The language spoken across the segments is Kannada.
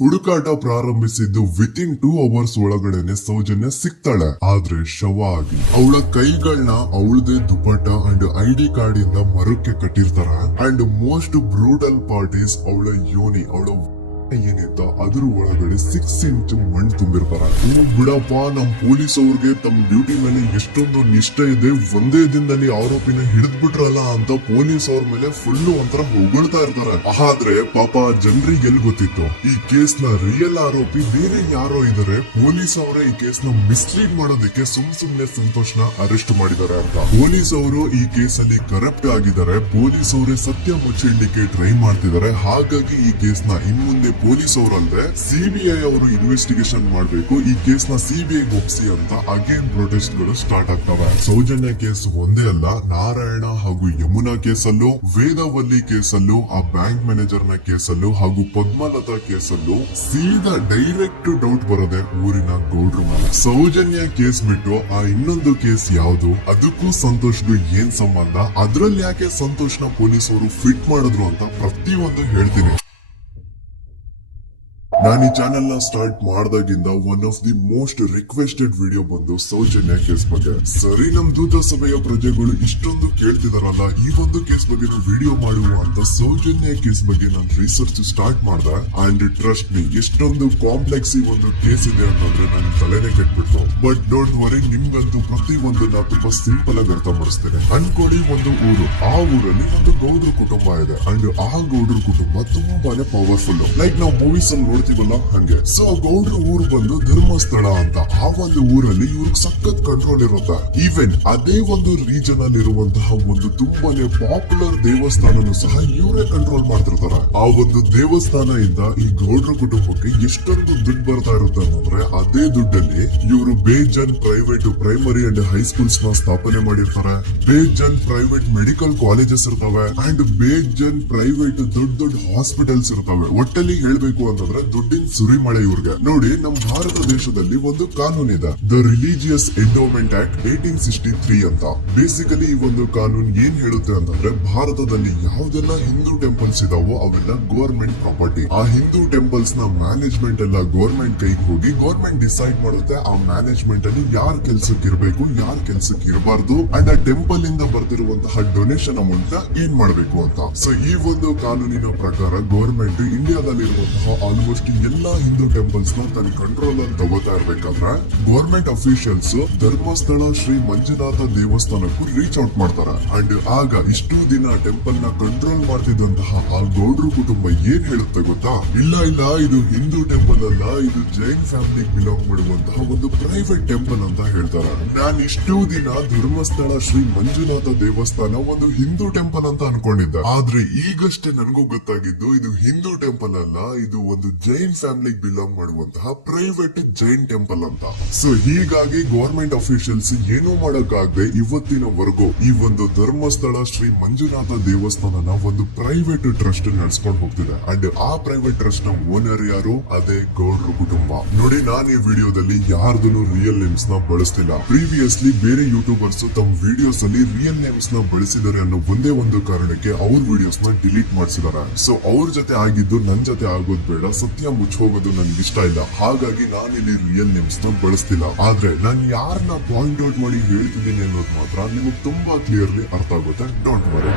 ಹುಡುಕಾಟ ಪ್ರಾರಂಭಿಸಿದ್ದು ವಿತಿನ್ 2 ಅವರ್ಸ್ ಒಳಗಡೆನೆ ಸೌಜನ್ಯ ಸಿಗ್ತಾಳೆ. ಆದ್ರೆ ಶವ ಆಗಿ ಅವಳ ಕೈಗಳನ್ನ ಅವಳದೇ ದುಪಟ್ಟ ಅಂಡ್ ID ಕಾರ್ಡ್ ಇಂದ ಮರಕ್ಕೆ ಕಟ್ಟಿರ್ತಾರ. And most brutal part is ಅವಳ ಯೋನಿ, ಅವಳ ಏನಿತ್ತ ಅದ್ರ ಒಳಗಡೆ 6 ಇಂಚ್ ಮಣ್ಣು ತುಂಬಿರ್ತಾರ. ಬಿಡಪ್ಪ, ನಮ್ ಪೊಲೀಸ್ ಅವ್ರಿಗೆ ತಮ್ಮ ಡ್ಯೂಟಿ ಮೇಲೆ ಎಷ್ಟೊಂದು ನಿಷ್ಠೆ ಇದೆ, ಒಂದೇ ದಿನದಲ್ಲಿ ಆರೋಪಿನ ಹಿಡಿದ್ಬಿಟ್ರಲ್ಲ ಅಂತ ಪೊಲೀಸ್ ಅವ್ರ ಮೇಲೆ ಫುಲ್ ಒಂಥರ ಹೊಗಳ್ತಾ ಇರ್ತಾರೆ. ಆದ್ರೆ ಪಾಪ ಜನರಿಗೆ ಎಲ್ ಗೊತ್ತಿತ್ತು ಈ ಕೇಸ್ ನ ರಿಯಲ್ ಆರೋಪಿ ಬೇರೆ ಯಾರೋ ಇದಾರೆ, ಪೊಲೀಸ್ ಅವರೇ ಈ ಕೇಸ್ ನ ಮಿಸ್ಲೀಡ್ ಮಾಡೋದಕ್ಕೆ ಸುಮ್ನೆ ಸಂತೋಷ್ನ ಅರೆಸ್ಟ್ ಮಾಡಿದ್ದಾರೆ ಅಂತ. ಪೊಲೀಸ್ ಅವರು ಈ ಕೇಸ್ ಅಲ್ಲಿ ಕರಪ್ಟ್ ಆಗಿದ್ದಾರೆ, ಪೊಲೀಸ್ ಅವರೇ ಸತ್ಯ ಮುಚ್ಚಿಡ್ಲಿಕ್ಕೆ ಟ್ರೈ ಮಾಡ್ತಿದ್ದಾರೆ. ಹಾಗಾಗಿ ಈ ಕೇಸ್ ನ ಇನ್ಮುಂದೆ ಪೊಲೀಸ್ ಅವರಲ್ಲದೆ CBI ಅವರು ಇನ್ವೆಸ್ಟಿಗೇಷನ್ ಮಾಡಬೇಕು, ಈ ಕೇಸ್ ನ CBI ಒಪ್ಸಿ ಅಂತ ಅಗೇನ್ ಪ್ರೊಟೆಸ್ಟ್ ಗಳು ಸ್ಟಾರ್ಟ್ ಆಗ್ತವೆ. ಸೌಜನ್ಯ ಕೇಸ್ ಒಂದೇ ಅಲ್ಲ, ನಾರಾಯಣ ಹಾಗೂ ಯಮುನಾ ಕೇಸಲ್ಲೂ, ವೇದವಲ್ಲಿ ಕೇಸಲ್ಲೂ, ಆ ಬ್ಯಾಂಕ್ ಮ್ಯಾನೇಜರ್ ನ ಕೇಸಲ್ಲೂ ಹಾಗೂ ಪದ್ಮಲತಾ ಕೇಸಲ್ಲೂ ಸೀದಾ ಡೈರೆಕ್ಟ್ ಡೌಟ್ ಬರೋದೆ ಊರಿನ ಗೌಡ್ರ ಮೇಲೆ. ಸೌಜನ್ಯ ಕೇಸ್ ಬಿಟ್ಟು ಆ ಇನ್ನೊಂದು ಕೇಸ್ ಯಾವುದು, ಅದಕ್ಕೂ ಸಂತೋಷ್ಗೂ ಏನ್ ಸಂಬಂಧ, ಅದ್ರಲ್ಲಿ ಯಾಕೆ ಸಂತೋಷ್ನ ಪೊಲೀಸ್ ಅವರು ಫಿಟ್ ಮಾಡಿದ್ರು ಅಂತ ಪ್ರತಿಯೊಂದು ಹೇಳ್ತೀನಿ. ನಾನು ಈ ಚಾನೆಲ್ ನ ಸ್ಟಾರ್ಟ್ ಮಾಡ್ದಾಗಿಂದ one of the most requested video ಬಂದು ಸೌಜನ್ಯ ಕೇಸ್ ಬಗ್ಗೆ. ಸರಿ, ನಮ್ ದೂತ ಸಭೆಯ ಪ್ರಜೆಗಳು ಇಷ್ಟೊಂದು ಕೇಳ್ತಿದಾರಲ್ಲ, ಈ ಒಂದು ಕೇಸ್ ಬಗ್ಗೆ ವಿಡಿಯೋ ಮಾಡುವ ಅಂತ ಸೌಜನ್ಯ ಕೇಸ್ ಬಗ್ಗೆ ನಾನು ರಿಸರ್ಚ್ ಸ್ಟಾರ್ಟ್ ಮಾಡ್ದೆ. ಅಂಡ್ ಟ್ರಸ್ಟ್ ಮಿ, ಎಷ್ಟೊಂದು ಕಾಂಪ್ಲೆಕ್ಸ್ ಈ ಒಂದು ಕೇಸ್ ಇದೆ ಅಂತಂದ್ರೆ ನನ್ ತಲೆನೇ ಕೆಟ್ಬಿಡ್ತು. ಬಟ್ ಡೋಂಟ್ ವರಿ, ನಿಮ್ಗಂತೂ ಪ್ರತಿ ಒಂದು ನಾ ತುಂಬಾ ಸಿಂಪಲ್ ಆಗಿ ಅರ್ಥ ಮಾಡಿಸ್ತೇನೆ. ಅನ್ಕೊಳ್ಳಿ, ಒಂದು ಊರು, ಆ ಊರಲ್ಲಿ ಒಂದು ಗೌಡ್ರ ಕುಟುಂಬ ಇದೆ. ಅಂಡ್ ಆ ಗೌಡ್ರ ಕುಟುಂಬ ತುಂಬಾನೇ ಪವರ್ಫುಲ್, ಲೈಕ್ ನಾವು ಮೂವೀಸ್ ಅಲ್ಲಿ ನೋಡ್ತೀವಲ್ಲ ಹಂಗೆ. ಸೊ ಗೌಡ್ರ ಊರು ಬಂದು ಧರ್ಮಸ್ಥಳ ಅಂತ. ಆ ಒಂದು ಊರಲ್ಲಿ ಇವ್ರಿಗೆ ಸಖತ್ ಕಂಟ್ರೋಲ್ ಇರುತ್ತೆ. ಈವನ್ ಅದೇ ಒಂದು ರೀಜನ್ ಅಲ್ಲಿ ಇರುವಂತಹ ಒಂದು ತುಂಬಾನೇ ಪಾಪ್ಯುಲರ್ ದೇವಸ್ಥಾನನು ಸಹ ಇವರೇ ಕಂಟ್ರೋಲ್ ಮಾಡ್ತಿರ್ತಾರೆ. ಆ ಒಂದು ದೇವಸ್ಥಾನ ಇಂದ ಈ ಗೌಡ್ರ ಕುಟುಂಬಕ್ಕೆ ಎಷ್ಟೊಂದು ದುಡ್ಡು ಬರ್ತಾ ಇರುತ್ತೆ ಅಂತಂದ್ರೆ, ಅದೇ ದುಡ್ಡಲ್ಲಿ ಇವರು ಬೇಜನ್ ಪ್ರೈವೇಟ್ ಪ್ರೈಮರಿ ಅಂಡ್ ಹೈಸ್ಕೂಲ್ಸ್ ನ ಸ್ಥಾಪನೆ ಮಾಡಿರ್ತಾರೆ, ಬೇಜನ್ ಪ್ರೈವೇಟ್ ಮೆಡಿಕಲ್ ಕಾಲೇಜಸ್ ಇರ್ತವೆ, ಅಂಡ್ ಬೇಜನ್ ಪ್ರೈವೇಟ್ ದೊಡ್ಡ ಹಾಸ್ಪಿಟಲ್ಸ್ ಇರ್ತವೆ. ಒಟ್ಟಲ್ಲಿ ಹೇಳ್ಬೇಕು ಅಂತಂದ್ರೆ ದುಡ್ಡಿನ ಸುರಿಮಳೆ ಇವ್ರಿಗೆ. ನೋಡಿ, ನಮ್ಮ ಭಾರತ ದೇಶದಲ್ಲಿ ಒಂದು ಕಾನೂನಿದೆ, ದ ರಿಲಿಜಿಯಸ್ ಎಂಡೋಮೆಂಟ್ ಆಕ್ಟ್ 1863 ಅಂತ. ಬೇಸಿಕಲಿ ಈ ಒಂದು ಕಾನೂನು ಏನ್ ಹೇಳುತ್ತೆ ಅಂತಂದ್ರೆ, ಭಾರತದಲ್ಲಿ ಯಾವ್ದೆಲ್ಲ ಹಿಂದೂ ಟೆಂಪಲ್ಸ್ ಇದಾವೋ ಅವೆಲ್ಲ ಗವರ್ಮೆಂಟ್ ಪ್ರಾಪರ್ಟಿ. ಆ ಹಿಂದೂ ಟೆಂಪಲ್ಸ್ ನ ಮ್ಯಾನೇಜ್ಮೆಂಟ್ ಎಲ್ಲ ಗವರ್ಮೆಂಟ್ ಕೈಗೆ ಹೋಗಿ ಗವರ್ಮೆಂಟ್ ಡಿಸೈಡ್ ಮಾಡುತ್ತೆ ಆ ಮ್ಯಾನೇಜ್ಮೆಂಟ್ ಅಲ್ಲಿ ಯಾರ್ ಕೆಲ್ಸಕ್ಕೆ ಇರಬೇಕು, ಯಾರ್ ಕೆಲ್ಸಕ್ಕೆ ಇರಬಾರ್ದು, ಅಂಡ್ ಆ ಟೆಂಪಲ್ ಇಂದ ಬರ್ತಿರುವಂತಹ ಡೊನೇಷನ್ ಅಮೌಂಟ್ ಏನ್ ಮಾಡಬೇಕು ಅಂತ. ಸೊ ಈ ಒಂದು ಕಾನೂನಿನ ಪ್ರಕಾರ ಗವರ್ಮೆಂಟ್ ಇಂಡಿಯಾದಲ್ಲಿ ಇರುವಂತಹ ಆಲ್ಮೋಸ್ಟ್ ಎಲ್ಲಾ ಹಿಂದೂ ಟೆಂಪಲ್ಸ್ ನ ತನ್ನ ಕಂಟ್ರೋಲ್ ಅಲ್ಲಿ ತಗೋತಾ ಇರ್ಬೇಕಾದ್ರೆ ಗವರ್ಮೆಂಟ್ ಅಫಿಷಿಯಲ್ಸ್ ಧರ್ಮಸ್ಥಳ ಶ್ರೀ ಮಂಜುನಾಥ ದೇವಸ್ಥಾನಕ್ಕೂ ರೀಚ್ ಔಟ್ ಮಾಡ್ತಾರೆ. ಅಂಡ್ ಆಗ ಇಷ್ಟು ದಿನ ಟೆಂಪಲ್ ನ ಕಂಟ್ರೋಲ್ ಮಾಡ್ತಿದ್ದಂತಹ ಆ ಗೌಡ್ರ ಕುಟುಂಬ ಏನ್ ಹೇಳುತ್ತೆ ಗೊತ್ತಾ, ಇಲ್ಲ ಇದು ಹಿಂದೂ ಟೆಂಪಲ್ ಅಲ್ಲ, ಇದು ಜೈನ್ ಫ್ಯಾಮಿಲಿ ಬಿಲಾಂಗ್ ಮಾಡುವಂತಹ ಒಂದು ಪ್ರೈವೇಟ್ ಟೆಂಪಲ್ ಅಂತ ಹೇಳ್ತಾರೆ. ನಾನು ಇಷ್ಟು ದಿನ ಧರ್ಮಸ್ಥಳ ಶ್ರೀ ಮಂಜುನಾಥ ದೇವಸ್ಥಾನ ಒಂದು ಹಿಂದೂ ಟೆಂಪಲ್ ಅಂತ ಅನ್ಕೊಂಡಿದ್ದೆ. ಆದ್ರೆ ಈಗಷ್ಟೇ ನನಗೂ ಗೊತ್ತಾಗಿದ್ದು ಇದು ಹಿಂದೂ ಟೆಂಪಲ್ ಅಲ್ಲ, ಇದು ಒಂದು ಜೈನ್ ಫ್ಯಾಮಿಲಿಗೆ ಬಿಲಾಂಗ್ ಮಾಡುವಂತಹ ಪ್ರೈವೇಟ್ ಜೈನ್ ಟೆಂಪಲ್ ಅಂತ. ಸೊ ಹೀಗಾಗಿ ಗವರ್ಮೆಂಟ್ ಅಫಿಷಿಯಲ್ಸ್ ಏನೂ ಮಾಡಕ್ಕಾಗದೆ ಇವತ್ತಿನವರೆಗೂ ಈ ಒಂದು ಧರ್ಮಸ್ಥಳ ಶ್ರೀ ಮಂಜುನಾಥ ದೇವಸ್ಥಾನನ ಒಂದು ಪ್ರೈವೇಟ್ ಟ್ರಸ್ಟ್ ನಡೆಸ್ಕೊಂಡು ಹೋಗ್ತಿದೆ. ಅಂಡ್ ಆ ಪ್ರೈವೇಟ್ ಟ್ರಸ್ಟ್ ನ ಓನರ್ ಯಾರು, ಅದೇ ಗೌಡ್ರ ಕುಟುಂಬ. ನೋಡಿ, ನಾನು ಈ ವಿಡಿಯೋದಲ್ಲಿ ಯಾರ್ದು ರಿಯಲ್ ನೇಮ್ಸ್ ನ ಬಳಸ್ತಿಲ್ಲ. ಪ್ರೀವಿಯಸ್ಲಿ ಬೇರೆ ಯೂಟ್ಯೂಬರ್ಸ್ ತಮ್ಮ ವಿಡಿಯೋಸ್ ಅಲ್ಲಿ ರಿಯಲ್ ನೇಮ್ಸ್ ನ ಬಳಸಿದ್ದಾರೆ ಅನ್ನೋ ಒಂದೇ ಒಂದು ಕಾರಣಕ್ಕೆ ಅವ್ರ ವಿಡಿಯೋಸ್ ನ ಡಿಲೀಟ್ ಮಾಡಿಸಿದಾರೆ. ಸೊ ಅವ್ರ ಜೊತೆ ಆಗಿದ್ದು ನನ್ ಜೊತೆ ಆಗೋದ್ ಬೇಡ, ಸತ್ಯ ಮುಚ್ಚೋಗೋದು ನನ್ಗೆ ಇಷ್ಟ ಇಲ್ಲ. ಹಾಗಾಗಿ ನಾನು ಇಲ್ಲಿ ರಿಯಲ್ ನೇಮ್ಸ್ ನ ಬಳಸ್ತಿಲ್ಲ. ಆದ್ರೆ ನಾನು ಯಾರನ್ನ ಪಾಯಿಂಟ್ ಔಟ್ ಮಾಡಿ ಹೇಳ್ತಿದ್ದೀನಿ ಅನ್ನೋದು ಮಾತ್ರ ನಿಮಗೆ ತುಂಬಾ ಕ್ಲಿಯರ್ಲಿ ಅರ್ಥ ಆಗುತ್ತೆ. Don't worry.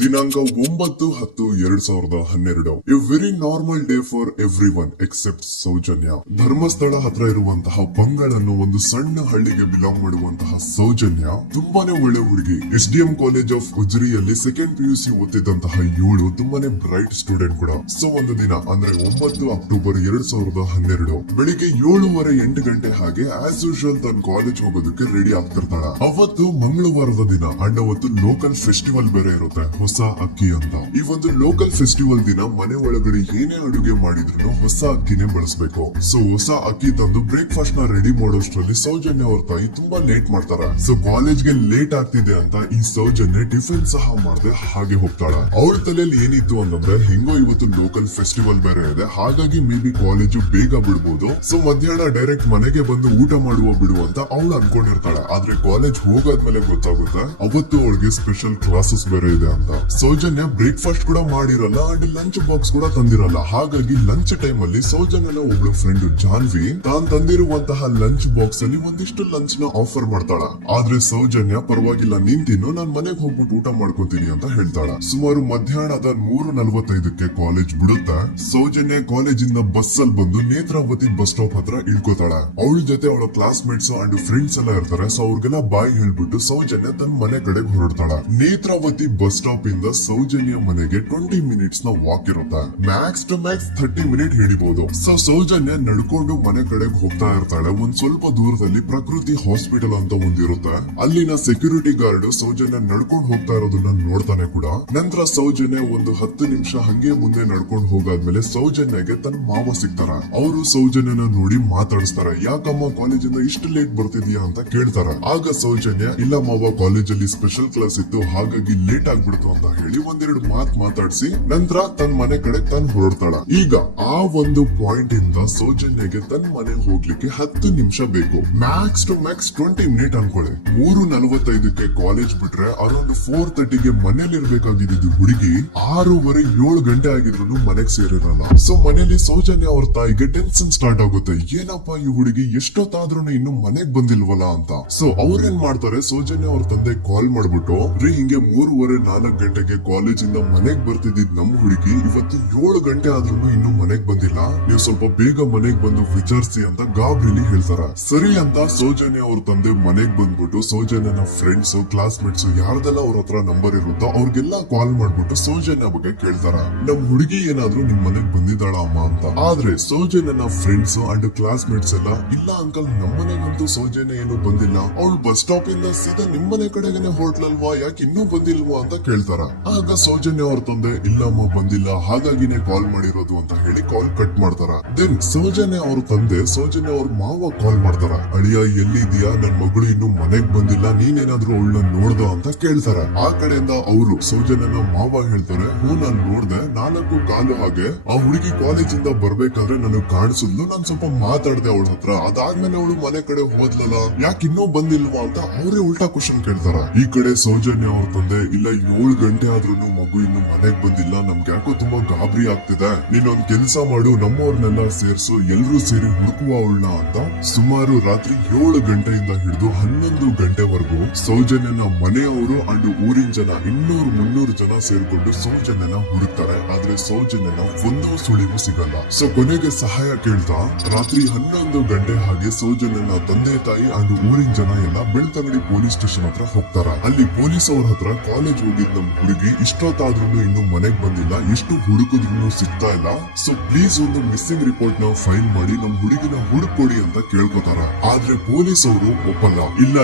ದಿನಾಂಕ 9/10/2012. A very normal day for everyone except Soujanya. Dharmasthala ಹತ್ರ ಇರುವಂತಹ ಬಂಗಳ ಅನ್ನೋ ಒಂದು ಸಣ್ಣ ಹಳ್ಳಿಗೆ ಬಿಲಾಂಗ್ ಮಾಡುವಂತಹ ಸೌಜನ್ಯ ತುಂಬಾನೇ ಒಳ್ಳೆ ಹುಡುಗಿ. SDM ಕಾಲೇಜ್ ಆಫ್ ಉಜ್ರಿಯಲ್ಲಿ ಸೆಕೆಂಡ್ PUC ಓದ್ತಿದ್ದಂತಹ ಇವಳು ತುಂಬಾನೇ ಬ್ರೈಟ್ ಸ್ಟೂಡೆಂಟ್ ಕೂಡ. ಸೊ ಒಂದು ದಿನ ಅಂದ್ರೆ 9 ಅಕ್ಟೋಬರ್ 2012 ಬೆಳಿಗ್ಗೆ 7:30-8 ಗಂಟೆ ಹಾಗೆ ಆಸ್ ಯೂಶುವಲ್ ತನ್ನ ಕಾಲೇಜ್ ಹೋಗೋದಕ್ಕೆ ರೆಡಿ ಆಗ್ತಿರ್ತಾಳ. ಅವತ್ತು ಮಂಗಳವಾರದ ದಿನ ಅಂಡ್ ಅವತ್ತು ಲೋಕಲ್ ಫೆಸ್ಟಿವಲ್ ಬೇರೆ ಇರುತ್ತೆ, ಹೊಸ ಅಕ್ಕಿ ಅಂತ. ಈ ಒಂದು ಲೋಕಲ್ ಫೆಸ್ಟಿವಲ್ ದಿನ ಮನೆ ಒಳಗಡೆ ಏನೇ ಅಡುಗೆ ಮಾಡಿದ್ರು ಹೊಸ ಅಕ್ಕಿನೇ ಬಳಸಬೇಕು. ಸೊ ಹೊಸ ಅಕ್ಕಿ ತಂದು ಬ್ರೇಕ್ಫಾಸ್ಟ್ ನ ರೆಡಿ ಮಾಡೋಷ್ಟ್ರಲ್ಲಿ ಸೌಜನ್ಯ ಅವ್ರ ತಾಯಿ ತುಂಬಾ ಲೇಟ್ ಮಾಡ್ತಾರ. ಸೊ ಕಾಲೇಜ್ಗೆ ಲೇಟ್ ಆಗ್ತಿದೆ ಅಂತ ಈ ಸೌಜನ್ಯ ಟಿಫಿನ್ ಸಹ ಮಾಡದೆ ಹಾಗೆ ಹೋಗ್ತಾಳ. ಅವಳ ತಲೆಯಲ್ಲಿ ಏನಿತ್ತು ಅಂತಂದ್ರೆ, ಹೆಂಗೋ ಇವತ್ತು ಲೋಕಲ್ ಫೆಸ್ಟಿವಲ್ ಬೇರೆ ಇದೆ, ಹಾಗಾಗಿ ಮೇ ಬಿ ಕಾಲೇಜು ಬೇಗ ಬಿಡ್ಬೋದು, ಸೊ ಮಧ್ಯಾಹ್ನ ಡೈರೆಕ್ಟ್ ಮನೆಗೆ ಬಂದು ಊಟ ಮಾಡುವ ಬಿಡು ಅಂತ ಅವಳು ಅನ್ಕೊಂಡಿರ್ತಾಳೆ. ಆದ್ರೆ ಕಾಲೇಜ್ ಹೋಗಾದ್ಮೇಲೆ ಗೊತ್ತಾಗುತ್ತೆ ಅವತ್ತು ಅವಳಿಗೆ ಸ್ಪೆಷಲ್ ಕ್ಲಾಸಸ್ ಬೇರೆ ಇದೆ ಅಂತ. ಸೌಜನ್ಯ ಬ್ರೇಕ್ಫಾಸ್ಟ್ ಕೂಡ ಮಾಡಿರಲ್ಲ ಅಂಡ್ ಲಂಚ್ ಬಾಕ್ಸ್ ಕೂಡ ತಂದಿರಲ್ಲ. ಹಾಗಾಗಿ ಲಂಚ್ ಟೈಮ್ ಅಲ್ಲಿ ಸೌಜನ್ಯನ ಒಬ್ಳು ಫ್ರೆಂಡ್ ಜಾನ್ವಿ ತಾನ್ ತಂದಿರುವಂತಹ ಲಂಚ್ ಬಾಕ್ಸ್ ಅಲ್ಲಿ ಒಂದಿಷ್ಟು ಲಂಚ್ ನ ಆಫರ್ ಮಾಡ್ತಾಳ. ಆದ್ರೆ ಸೌಜನ್ಯ ಪರವಾಗಿಲ್ಲ ನೀನ್ ತಿನ್ನು, ನಾನ್ ಮನೆಗೆ ಹೋಗ್ಬಿಟ್ಟು ಊಟ ಮಾಡ್ಕೊತೀನಿ ಅಂತ ಹೇಳ್ತಾಳ. ಸುಮಾರು ಮಧ್ಯಾಹ್ನದ 3:45ಕ್ಕೆ ಕಾಲೇಜ್ ಬಿಡುತ್ತಾ ಸೌಜನ್ಯ ಕಾಲೇಜ್ ಇಂದ ಬಸ್ ಅಲ್ಲಿ ಬಂದು ನೇತ್ರಾವತಿ ಬಸ್ ಸ್ಟಾಪ್ ಹತ್ರ ಇಳ್ಕೋತಾಳ. ಅವಳ ಜೊತೆ ಅವಳ ಕ್ಲಾಸ್ ಮೇಟ್ಸ್ ಅಂಡ್ ಫ್ರೆಂಡ್ಸ್ ಎಲ್ಲ ಇರ್ತಾರೆ. ಸೊ ಅವ್ರಿಗೆಲ್ಲ ಬಾಯ್ ಹೇಳ್ಬಿಟ್ಟು ಸೌಜನ್ಯ ತನ್ನ ಮನೆ ಕಡೆಗೆ ಹೊರಡ್ತಾಳ. ನೇತ್ರಾವತಿ ಬಸ್ ಸ್ಟಾಪ್ ಇಂದ ಸೌಜನ್ಯ ಮನೆಗೆ 20 ಮಿನಿಟ್ಸ್ ನ ವಾಕ್ ಇರುತ್ತೆ. ಮ್ಯಾಕ್ಸ್ ಟು ಮ್ಯಾಕ್ಸ್ 30 ಮಿನಿಟ್ ಹಿಡಿಬಹುದು. ಸೊ ಸೌಜನ್ಯ ನಡ್ಕೊಂಡು ಮನೆ ಕಡೆಗೆ ಹೋಗ್ತಾ ಇರ್ತಾಳೆ. ಒಂದ್ ಸ್ವಲ್ಪ ದೂರದಲ್ಲಿ ಪ್ರಕೃತಿ ಹಾಸ್ಪಿಟಲ್ ಅಂತ ಒಂದಿರುತ್ತೆ. ಅಲ್ಲಿನ ಸೆಕ್ಯೂರಿಟಿ ಗಾರ್ಡ್ ಸೌಜನ್ಯ ನಡ್ಕೊಂಡು ಹೋಗ್ತಾ ಇರೋದನ್ನ ನೋಡ್ತಾನೆ ಕೂಡ. ನಂತರ ಸೌಜನ್ಯ ಒಂದು 10 ನಿಮಿಷ ಹಂಗೆ ಮುಂದೆ ನಡ್ಕೊಂಡು ಹೋಗಾದ್ಮೇಲೆ ಸೌಜನ್ಯಗೆ ತನ್ನ ಮಾವ ಸಿಗ್ತಾರ. ಅವರು ಸೌಜನ್ಯನ ನೋಡಿ ಮಾತಾಡಿಸ್ತಾರೆ. ಯಾಕಮ್ಮ ಕಾಲೇಜಿಂದ ಇಷ್ಟು ಲೇಟ್ ಬರ್ತಿದ್ಯಾ ಅಂತ ಕೇಳ್ತಾರ. ಆಗ ಸೌಜನ್ಯ ಇಲ್ಲ ಮಾವ ಕಾಲೇಜಲ್ಲಿ ಸ್ಪೆಷಲ್ ಕ್ಲಾಸ್ ಇತ್ತು ಹಾಗಾಗಿ ಲೇಟ್ ಆಗ್ಬಿಡ್ತು ಅಂತ ಹೇಳಿ ಒಂದೆರಡು ಮಾತಾಡಿಸಿ ನಂತರ ತನ್ನ ಮನೆ ಕಡೆ ತಾನು ಹೊರಡ್ತಾಳ. ಈಗ ಆ ಒಂದು ಪಾಯಿಂಟ್ ಇಂದ ಸೌಜನ್ಯಗೆ ತನ್ನ ಮನೆ ಹೋಗ್ಲಿಕ್ಕೆ 10 ನಿಮಿಷ ಬೇಕು. ಮ್ಯಾಕ್ಸ್ ಟು ಮ್ಯಾಕ್ಸ್ 20 ಮಿನಿಟ್ ಅನ್ಕೊಳ್ಳಿ. 3:45ಕ್ಕೆ ಕಾಲೇಜ್ ಬಿಟ್ರೆ ಅರೌಂಡ್ 4:30ಗೆ ಮನೇಲಿ ಇರ್ಬೇಕಾಗಿದ್ದು ಹುಡುಗಿ 6:30-7 ಗಂಟೆ ಆಗಿದ್ರು ಮನೆಗ್ ಸೇರಿರಲ್ಲ. ಸೊ ಮನೇಲಿ ಸೌಜನ್ಯ ಅವ್ರ ತಾಯಿಗೆ ಟೆನ್ಷನ್ ಸ್ಟಾರ್ಟ್ ಆಗುತ್ತೆ. ಏನಪ್ಪಾ ಈ ಹುಡುಗಿ ಎಷ್ಟೊತ್ತಾದ್ರೂ ಇನ್ನು ಮನೆಗ್ ಬಂದಿಲ್ವಲ್ಲ ಅಂತ. ಸೊ ಅವ್ರೇನ್ ಮಾಡ್ತಾರೆ, ಸೌಜನ್ಯ ಅವ್ರ ತಂದೆ ಕಾಲ್ ಮಾಡ್ಬಿಟ್ಟು ರೀ ಹಿಂಗೆ 3:30-4 ಗಂಟೆಗೆ ಕಾಲೇಜ್ ಇಂದ ಮನೆಗ್ ಬರ್ತಿದ್ದಿದ್ ನಮ್ ಹುಡುಗಿ ಇವತ್ತು 7 ಗಂಟೆ ಆದ್ರೂ ಇನ್ನು ಮನೆಗ್ ಬಂದಿಲ್ಲ, ನೀವು ಸ್ವಲ್ಪ ಬೇಗ ಮನೆಗ್ ಬಂದು ವಿಚಾರಿಸಿ ಅಂತ ಗಾಬ್ರಿಲಿ ಹೇಳ್ತಾರ. ಸರಿ ಅಂತ ಸೌಜನ್ಯ ಅವ್ರ ತಂದೆ ಮನೆಗ್ ಬಂದ್ಬಿಟ್ಟು ಸೌಜನ್ಯನ ಫ್ರೆಂಡ್ಸ್ ಕ್ಲಾಸ್ ಮೇಟ್ಸ್ ಯಾರ್ದೆಲ್ಲ ಅವ್ರ ಹತ್ರ ನಂಬರ್ ಇರುತ್ತೋ ಅವ್ರಿಗೆಲ್ಲ ಕಾಲ್ ಮಾಡ್ಬಿಟ್ಟು ಸೌಜನ್ಯ ಬಗ್ಗೆ ಕೇಳ್ತಾರ. ನಮ್ ಹುಡುಗಿ ಏನಾದ್ರೂ ನಿಮ್ ಮನೆಗ್ ಬಂದಿದ್ದಾಳ ಅಮ್ಮ ಅಂತ. ಆದ್ರೆ ಸೌಜನ್ಯನ ಫ್ರೆಂಡ್ಸ್ ಅಂಡ್ ಕ್ಲಾಸ್ ಮೇಟ್ಸ್ ಎಲ್ಲ ಇಲ್ಲ ಅಂಕಲ್ ನಮ್ ಮನೆಗಂತೂ ಸೌಜನ್ಯ ಏನು ಬಂದಿಲ್ಲ, ಅವಳು ಬಸ್ ಸ್ಟಾಪ್ ಇಂದ ಸೀದಾ ನಿಮ್ ಮನೆ ಕಡೆಗೇನೆ ಹೊರಟ್ಲಲ್ವಾ, ಯಾಕೆ ಇನ್ನೂ ಬಂದಿಲ್ವಾ ಅಂತ ಕೇಳ್ತಾರ. ಆಗ ಸೌಜನ್ಯ ಅವ್ರ ತಂದೆ ಇಲ್ಲಮ್ಮ ಬಂದಿಲ್ಲ ಹಾಗಾಗಿನೇ ಕಾಲ್ ಮಾಡಿರೋದು ಅಂತ ಹೇಳಿ ಕಾಲ್ ಕಟ್ ಮಾಡ್ತಾರ. ದೆನ್ ಸೌಜನ್ಯ ಅವ್ರ ತಂದೆ ಸೌಜನ್ಯ ಅವ್ರ ಮಾವ ಕಾಲ್ ಮಾಡ್ತಾರ. ಅಳಿಯ ಎಲ್ಲಿದ್ಯಾ, ನನ್ ಮಗಳು ಇನ್ನು ಮನೆಗ್ ಬಂದಿಲ್ಲ, ನೀನೇನಾದ್ರೂ ಅವಳನ್ನ ನೋಡ್ದ ಅಂತ ಕೇಳ್ತಾರ. ಆ ಕಡೆಯಿಂದ ಅವರು ಸೌಜನ್ಯನ ಮಾವ ಹೇಳ್ತಾರೆ, ಹ್ಞೂ ನಾನ್ ನೋಡ್ದೆ, 4:15 ಹಾಗೆ ಆ ಹುಡುಗಿ ಕಾಲೇಜ್ ಇಂದ ಬರ್ಬೇಕಾದ್ರೆ ನನಗ್ ಕಾಣಿಸಿದ್ಲು, ನಾನ್ ಸ್ವಲ್ಪ ಮಾತಾಡ್ದೆ ಅವಳ ಹತ್ರ, ಅದಾದ್ಮೇಲೆ ಅವಳು ಮನೆ ಕಡೆ ಹೋದ್ಲಲ್ಲ, ಯಾಕೆ ಇನ್ನೂ ಬಂದಿಲ್ವಾ ಅಂತ ಅವರೇ ಉಲ್ಟಾ ಕ್ವಶನ್ ಕೇಳ್ತಾರ. ಈ ಕಡೆ ಸೌಜನ್ಯ ಅವ್ರ ತಂದೆ ಇಲ್ಲ 7 ಗಂಟೆ ಆದ್ರೂ ಮಗು ಇನ್ನು ಮನೆಗ್ ಬಂದಿಲ್ಲ, ನಮ್ಗೆ ಯಾಕೋ ತುಂಬಾ ಗಾಬರಿ ಆಗ್ತಿದೆ, ನೀನೊಂದ್ ಕೆಲ್ಸ ಮಾಡು ನಮ್ಮವ್ರನ್ನೆಲ್ಲ ಸೇರ್ಸು ಎಲ್ರೂ ಸೇರಿ ಹುಡುಕುವ ಅವಳನ್ನ ಅಂತ ಸುಮಾರು ರಾತ್ರಿ 7 ಗಂಟೆಯಿಂದ ಹಿಡಿದು 11 ಗಂಟೆವರೆಗೂ ಸೌಜನ್ಯನ ಮನೆಯವರು ಅಂಡ್ ಊರಿನ ಜನ 200-300 ಜನ ಸೇರ್ಕೊಂಡು ಸೌಜನ್ಯನ ಹುಡುಕ್ತಾರೆ. ಆದ್ರೆ ಸೌಜನ್ಯನ ಒಂದು ಸುಳಿವು ಸಿಗಲ್ಲ. ಸೊ ಕೊನೆಗೆ ಸಹಾಯ ಕೇಳ್ತಾ ರಾತ್ರಿ 11 ಗಂಟೆ ಹಾಗೆ ಸೌಜನ್ಯನ ತಂದೆ ತಾಯಿ ಅಂಡ್ ಊರಿನ ಜನ ಎಲ್ಲ ಬೆಳ್ತಂಗಡಿ ಪೊಲೀಸ್ ಸ್ಟೇಷನ್ ಹತ್ರ ಹೋಗ್ತಾರ. ಅಲ್ಲಿ ಪೊಲೀಸ್ ಅವ್ರ ಹತ್ರ ಕಾಲೇಜ್ ಹೋಗಿದ್ ನಮ್ ಹುಡುಗಿ ಇಷ್ಟೊತ್ತಾದ್ರೂ ಇನ್ನು ಮನೆಗ್ ಬಂದಿಲ್ಲ, ಎಷ್ಟು ಹುಡುಕಿದ್ರು ಸಿಗ್ತಾ ಇಲ್ಲ, ಸೊ ಪ್ಲೀಸ್ ಒಂದು ಮಿಸ್ಸಿಂಗ್ ರಿಪೋರ್ಟ್ ನ ಫೈಲ್ ಮಾಡಿ ನಮ್ ಹುಡುಗಿನ ಹುಡುಕೊಡಿ ಅಂತ ಕೇಳ್ಕೊತಾರ. ಆದ್ರೆ ಪೊಲೀಸ್ ಅವರು ಒಪ್ಪಲ್ಲ. ಇಲ್ಲ